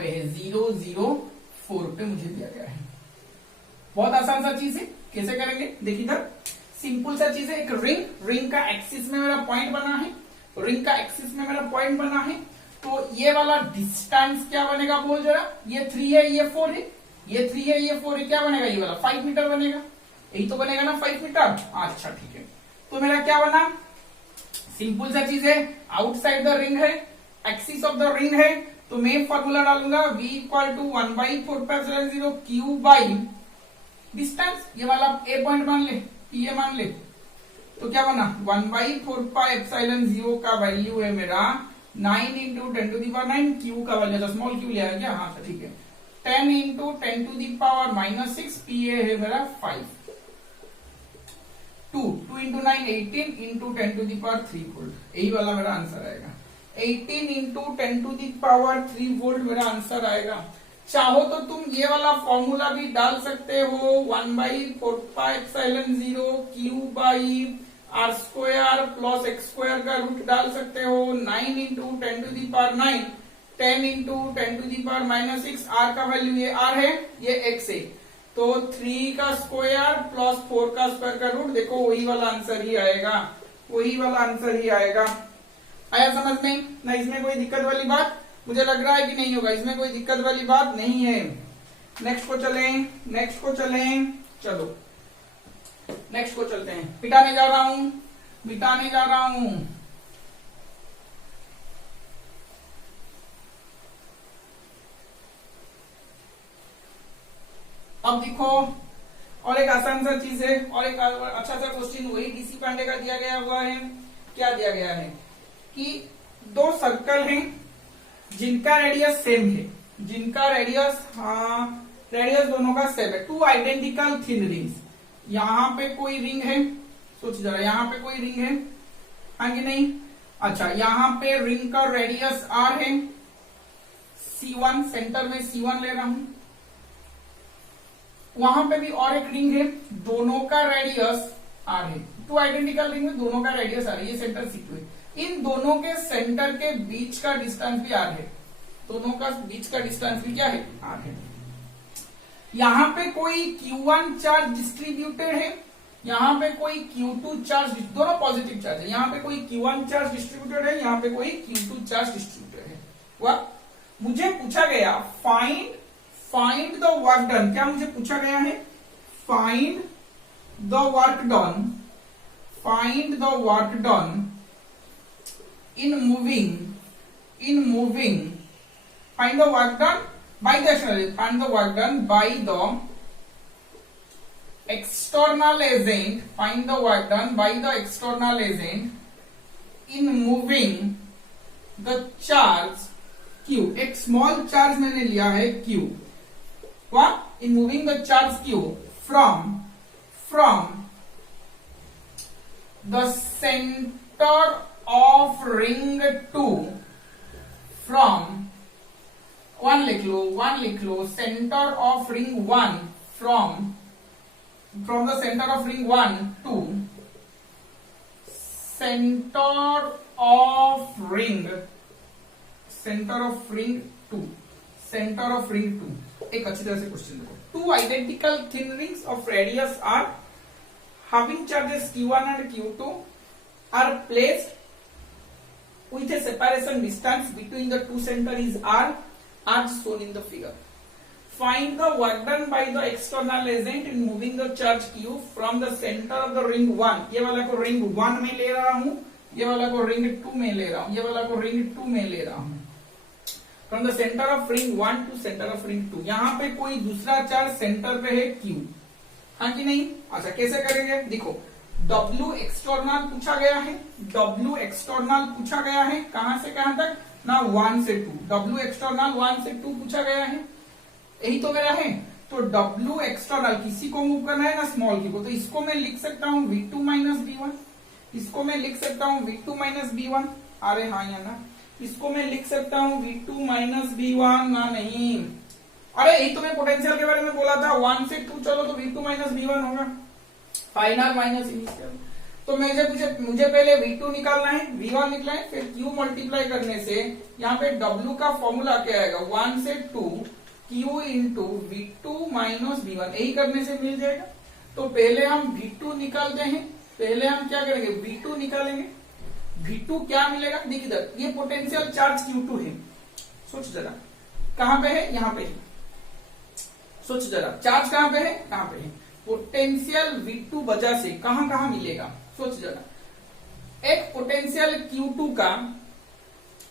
है 004 पे मुझे दिया गया है। बहुत आसान सा चीज है, कैसे करेंगे देखिए इधर। सिंपल सा चीज है, एक रिंग का एक्सिस में मेरा पॉइंट बना है, तो ये वाला डिस्टेंस क्या बनेगा बोल जरा। ये 3 है, ये 4 है, ये 3 है, ये 4 है, क्या बनेगा? ये वाला 5 मीटर बनेगा, यही तो बनेगा ना 5 मीटर। अच्छा ठीक है, तो मेरा क्या बना? सिंपल सा चीज है, आउटसाइड द रिंग है, एक्सिस ऑफ द रिंग है, तो मैं फॉर्मूला डालूंगा V equal to 1/4π0 Q by distance. ये वाला A पॉइंट मान ले, ये मान ले, तो क्या बना? 1/4πε0 का वैल्यू है मेरा 9 इंटू 10⁻⁹, Q का वैल्यू स्मॉल Q लिया क्या? हाँ ठीक है, 10 इंटू 10⁻⁻�6, PA है मेरा 5, 2 इंटू 9 18 इंटू 10⁻³ वोल्ट, यही वाला मेरा आंसर आएगा। 18 इंटू 10⁻³ वोल्ट मेरा आंसर आएगा। चाहो तो तुम ये वाला फॉर्मूला भी डाल सकते हो, 1/4πε0 Q by R² plus X² का रूट डाल सकते हो। 9 इंटू 10⁹, 10 इंटू 10⁻⁻�6, R का वैल्यू ये R है, ये X है, तो 3 का स्क्वायर प्लस 4 का स्क्वायर का रूट, देखो वही वाला आंसर ही आएगा, आया समझ में ना? इसमें कोई दिक्कत वाली बात मुझे लग रहा है कि नहीं होगा, इसमें कोई दिक्कत वाली बात नहीं है। नेक्स्ट को चलें, चलो नेक्स्ट को चलते हैं। मिटाने जा रहा हूं। अब देखो, और एक आसान सा चीज है, और एक अच्छा सा क्वेश्चन वही डीसी पांडे का दिया गया हुआ है। क्या दिया गया है कि 2 सर्कल हैं जिनका रेडियस सेम है, रेडियस दोनों का सेम है। 2 आइडेंटिकल थिन रिंग्स। यहाँ पे कोई रिंग है, सोच जरा, यहाँ पे कोई रिंग है, हाँ कि नहीं? अच्छा, यहाँ पे रिंग का रेडियस R है, C1, सेंटर में C1 ले रहा हूं। वहां पे भी और एक रिंग है, दोनों का रेडियस R है। 2 आइडेंटिकल रिंग में दोनों का रेडियस R है, ये सेंटर C2 है। इन दोनों के सेंटर के बीच का डिस्टेंस भी R है, दोनों का बीच का डिस्टेंस भी क्या है? R है। यहाँ पे कोई Q1 चार्ज डिस्ट्रीब्यूटेड है, यहाँ पे कोई Q2 चार्ज, दोनों पॉजिटिव चार्ज है। यहाँ पे कोई Q1 चार्ज डिस्ट्रीब्यूटेड है, यहाँ पे कोई Q2 चार्ज डिस्ट्रीब्यूटेड है। वह मुझे पूछा गया फाइंड द वर्क डन। क्या मुझे पूछा गया है? Find the work done in moving, find the work done by the external agent, in moving the charge Q। एक स्मॉल चार्ज मैंने लिया है Q, in moving the charge Q from the center of ring 2, from 1 लिख लो, center of ring 1, from the center of ring 1 to center of ring centre of ring 2, centre of ring 2। एक अच्छी तरह से question देखो, two identical thin rings of radius R having charges q1 and q2 are placed with a separation distance between the two center is r as shown in the figure. Find the work done by the external agent in moving the charge q from the center of the ring 1, ये वाला को ring 1 में ले रहा हूं, ये वाला को ring 2 में ले रहा हूं, ये वाला को ring 2 में ले रहा हूं, from the center of ring 1 to center of ring 2। यहां पे कोई दूसरा चार्ज सेंटर पे है q, हाँ कि नहीं? अच्छा कैसे करेंगे, देखो W एक्सटर्नल पूछा गया है, W एक्सटर्नल पूछा गया है, कहां से कहां तक ना 1 से 2, W एक्सटर्नल 1 से 2 पूछा गया है, यही तो मेरा है। तो W एक्सटर्नल किसी को मूव करना है ना स्मॉल की को, तो इसको मैं लिख सकता हूं V2 माइनस B1, इसको मैं लिख सकता हूं V2 माइनस B1, अरे हाँ या ना, इसको मैं लिख सकता हूं V2 माइनस B1 ना नहीं, अरे यही तो मैं पोटेंशियल के बारे में बोला था, 1 से 2 चलो तो V2 माइनस B1 होगा, फाइनल माइनस इनिशियल। तो मुझे पहले V2 निकालना है, V1 निकला है, फिर Q मल्टीप्लाई करने से यहाँ पे W का फॉर्मूला क्या आएगा, 1 से 2 Q into V2 minus B1, यही करने से मिल जाएगा। तो पहले हम V2 निकालते हैं, पहले हम क्या करेंगे V2 निकालेंगे, V2 क्या मिलेगा, देखिए इधर ये पोटेंशियल चार्ज Q2 है, सोच जरा कहां पे है, यहाँ पे है, सोच जरा चार्ज कहां पे है, कहां पे है, पोटेंशियल V2 वजह से कहां कहां मिलेगा, सोच जरा, एक पोटेंशियल Q2 का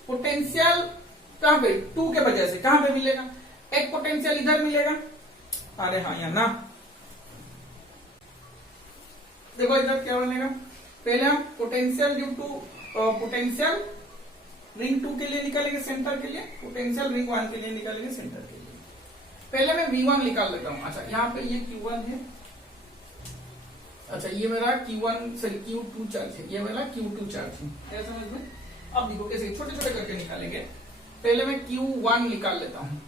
पोटेंशियल कहां पे 2 के वजह से कहां पे मिलेगा, एक पोटेंशियल इधर मिलेगा, अरे हाँ या ना, देखो इधर क्या बनेगा, पहले हम potential due to potential ring 2 के लिए निकालेंगे सेंटर के लिए, पोटेंशियल रिंग 1 के लिए निकालेंगे सेंटर के लिए। पहले मैं V1 निकाल लेता हूं, अच्छा यहाँ पे ये Q1 है, अच्छा ये मेरा Q1 सॉरी Q2 चार्ज है, ये मेरा Q2 चार्ज है, क्या समझ में? अब देखो कैसे छोटे छोटे करके निकालेंगे, पहले मैं Q1 निकाल लेता हूं,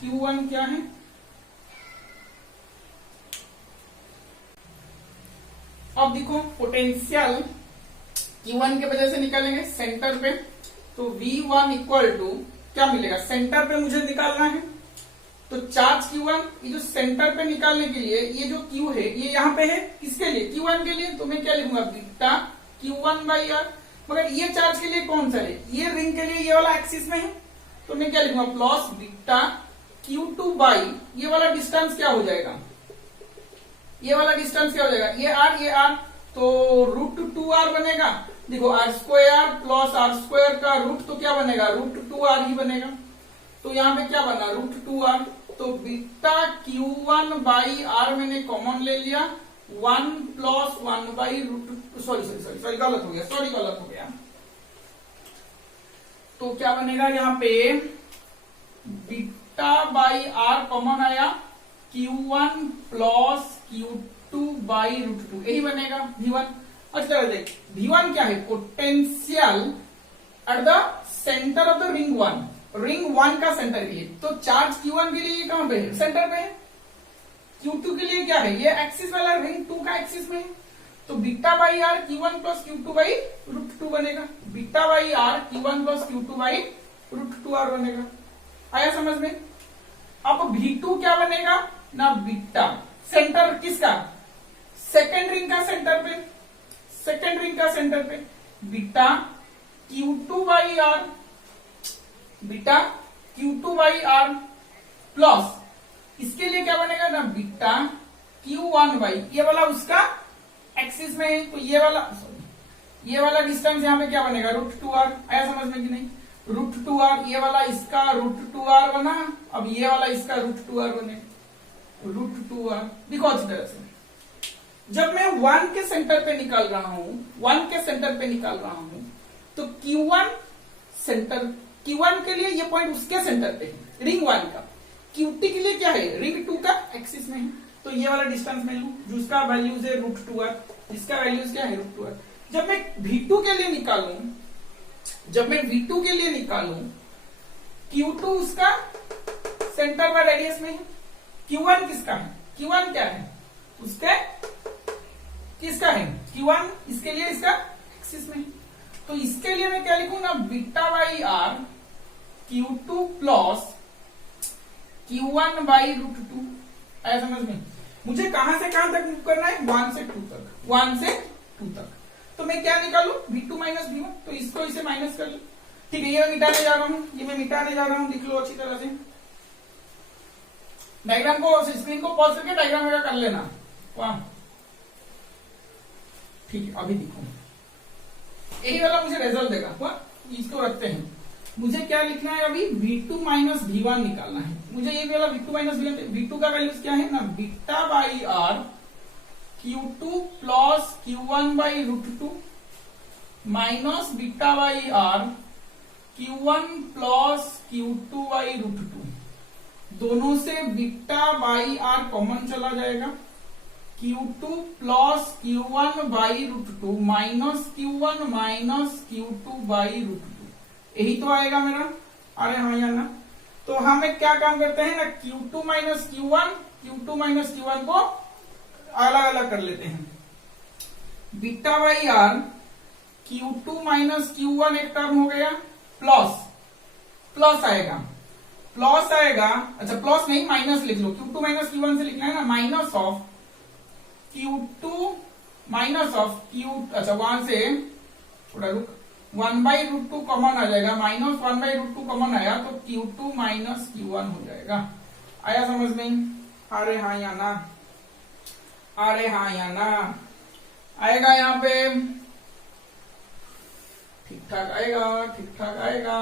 Q1 क्या है, अब देखो पोटेंशियल Q1 के वजह से निकालेंगे सेंटर पे, तो V1 इक्वल टू क्या मिलेगा, सेंटर पे मुझे निकालना है, तो चार्ज Q1 ये जो सेंटर पे निकालने के लिए ये जो Q है ये यहाँ पे है, किसके लिए, Q1 के लिए, तो मैं क्या लिखूंगा बीटा Q1 बाई आर, मगर ये चार्ज के लिए कौन सा है, ये रिंग के लिए ये वाला एक्सिस में है, तो मैं क्या लिखूंगा प्लस बीटा Q2 बाई ये वाला डिस्टेंस क्या हो जाएगा, ये वाला डिस्टेंस क्या हो जाएगा, ये आर, तो √2r बनेगा, देखो r square plus r square का रूट तो क्या बनेगा, √2r ही बनेगा, तो यहाँ पे क्या बना √2r, तो बीटा Q1 बाई आर मैंने कॉमन ले लिया, 1 प्लस 1 बाई सॉरी गलत हो गया, तो क्या बनेगा यहाँ पे बीटा बाई आर कॉमन आया, Q1 प्लस Q2 बाई √2 यही बनेगा V1। अच्छा देख V1 क्या है, potential at the centre of the ring 1, ring 1 का सेंटर के लिए, तो चार्ज Q1 के लिए ये कहां पे है, सेंटर पे है, Q2 के लिए क्या है, ये एक्सिस वाला रिंग 2 का एक्सिस में है, तो beta by R Q1 plus Q2 by √2 बनेगा, beta by R Q1 plus Q2 by √2r बनेगा, आया समझ में? अब V2 क्या बनेगा ना, बीटा सेंटर किसका, सेकेंड रिंग का सेंटर पे, सेकेंड रिंग का सेंटर पे, beta Q2 by R, beta Q2 by R plus इसके लिए क्या बनेगा ना, बीटा Q1 बाई ये वाला उसका एक्सिस में है, तो ये वाला डिस्टेंस यहाँ पे क्या बनेगा √2r, आया समझ में कि नहीं, √2r ये वाला इसका √2r बना, अब ये वाला इसका √2r बनेगा, √2r देखो अच्छी तरह से, जब मैं 1 के सेंटर पे निकाल रहा हूं, 1 के सेंटर पे निकाल रहा हूं, तो Q1 सेंटर, Q1 के लिए ये पॉइंट उसके सेंटर पे है रिंग 1 का, Q2 के लिए क्या है रिंग 2 का एक्सिस में है, तो ये वाला डिस्टेंस मैं लूं जिसका वैल्यूज है √2r, इसका वैल्यूज क्या है √2r। जब मैं V2 के लिए निकालूं, जब मैं V2 के लिए निकालूं, Q2 उसका सेंटर व रेडियस में है, Q1 किसका है, Q1 क्या है उसके किसका है, Q1 इसके लिए इसका एक्सिस में है, तो इसके लिए मैं क्या लिखूंगा, beta by R Q2 plus Q1 by √2। आया समझ में? मुझे कहां से कहां तक मूव करना है, 1 से 2 तक, 1 से 2 तक। तो मैं क्या निकालू, V2 माइनस V1, तो इसको इसे माइनस कर लो। ठीक है, ये मैं मिटाने जा रहा हूं, ये मैं मिटाने जा रहा हूं, लिख लो अच्छी तरह से। डायग्राम को, स्क्रीन को पॉज करके डायग्राम मेरा कर लेना। वाह, ठीक है, अभी देखो यही वाला मुझे रिजल्ट देगा। वाह, इसको रखते हैं। मुझे क्या लिखना है अभी, V2 माइनस V1 निकालना है। मुझे ये वाला V2 माइनस V1 का वैल्यूज क्या है ना, beta by R Q2 plus Q1 by √2 minus beta by R Q1 plus Q2 by √2। दोनों से बीटा बाई आर कॉमन चला जाएगा, Q2 plus Q1 by √2 minus Q1 minus Q2 by √2। यही तो आएगा मेरा। अरे हाँ या ना? तो हमें क्या काम करते हैं ना, Q2 माइनस Q1 को अलग अलग कर लेते हैं। Beta by R Q2 minus Q1 एक टर्म हो गया, प्लस आएगा, अच्छा प्लस नहीं माइनस लिख लो, Q2 माइनस Q1 से लिखना है ना, minus of Q2 minus of Q, अच्छा वहां से थोड़ा रुक, 1 बाई √2 कॉमन आ जाएगा, माइनस 1 बाई √2 कॉमन आया तो Q2 माइनस Q1 हो जाएगा। आया समझ में? अरे हाँ या ना, अरे हाँ या ना? आएगा यहाँ पे, ठीक ठाक आएगा,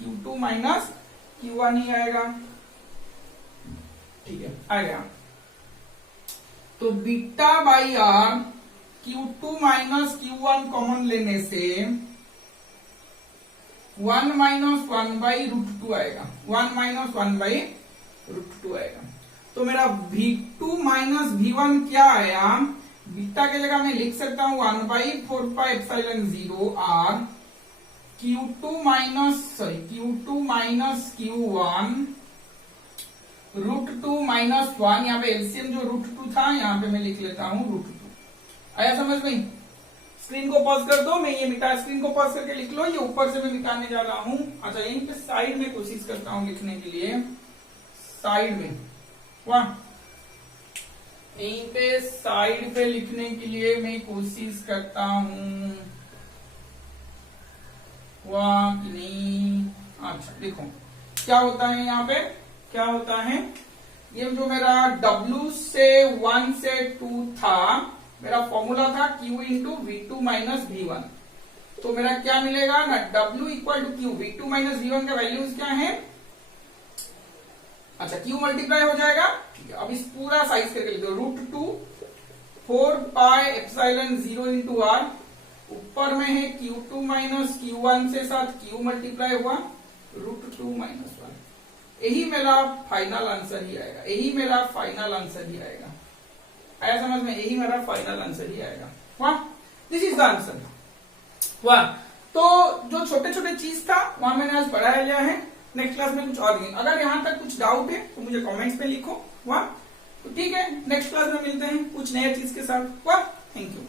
Q2 माइनस Q1 ही आएगा। ठीक है, आएगा। तो beta by R Q2 minus Q1 common लेने से 1 माइनस 1 बाई √2 आएगा, 1 माइनस 1 बाई √2 आएगा। तो मेरा V2 माइनस V1 क्या आया, बीटा की जगह मैं लिख सकता हूं 1 by 4 pi epsilon 0 R Q2 minus Q1 √2 minus 1, यहाँ पे एलसीएम जो √2 था यहाँ पे मैं लिख लेता हूं √2। आया समझ में? स्क्रीन को पॉज कर दो, मैं ये मिटा, स्क्रीन को पॉज करके लिख लो, ये ऊपर से मैं मिटाने जा रहा हूं। अच्छा, यहीं पे साइड में कोशिश करता हूं लिखने के लिए, साइड में, वाह, यहीं पे साइड पे लिखने के लिए मैं कोशिश करता हूं, वाह कि नहीं। अच्छा देखो क्या होता है यहाँ पे, क्या होता है, ये जो मेरा W से 1 से 2 था, मेरा फॉर्मूला था Q into V2 minus V1। तो मेरा क्या मिलेगा ना, W equal to Q, V2 minus V1 का वैल्यूज क्या है, अच्छा Q मल्टीप्लाई हो जाएगा। ठीक है, अब इस पूरा साइज करके लिख दो, √2 4 पाई एप्सिलॉन 0 इंटू R, ऊपर में है Q2 माइनस Q1 से साथ Q मल्टीप्लाई हुआ √2 माइनस 1। यही मेरा फाइनल आंसर ही आएगा, यही मेरा फाइनल आंसर ही आएगा। आया समझ में? यही मेरा फाइनल आंसर ही आएगा। वाह, दिस इज द आंसर। वाह, तो जो छोटे छोटे चीज था वहां मैंने आज पढ़ाया गया है। नेक्स्ट क्लास में कुछ और नहीं। अगर यहाँ तक कुछ डाउट है तो मुझे कमेंट्स में लिखो। वाह, तो ठीक है, नेक्स्ट क्लास में मिलते हैं कुछ नया चीज के साथ। वाह, थैंक यू।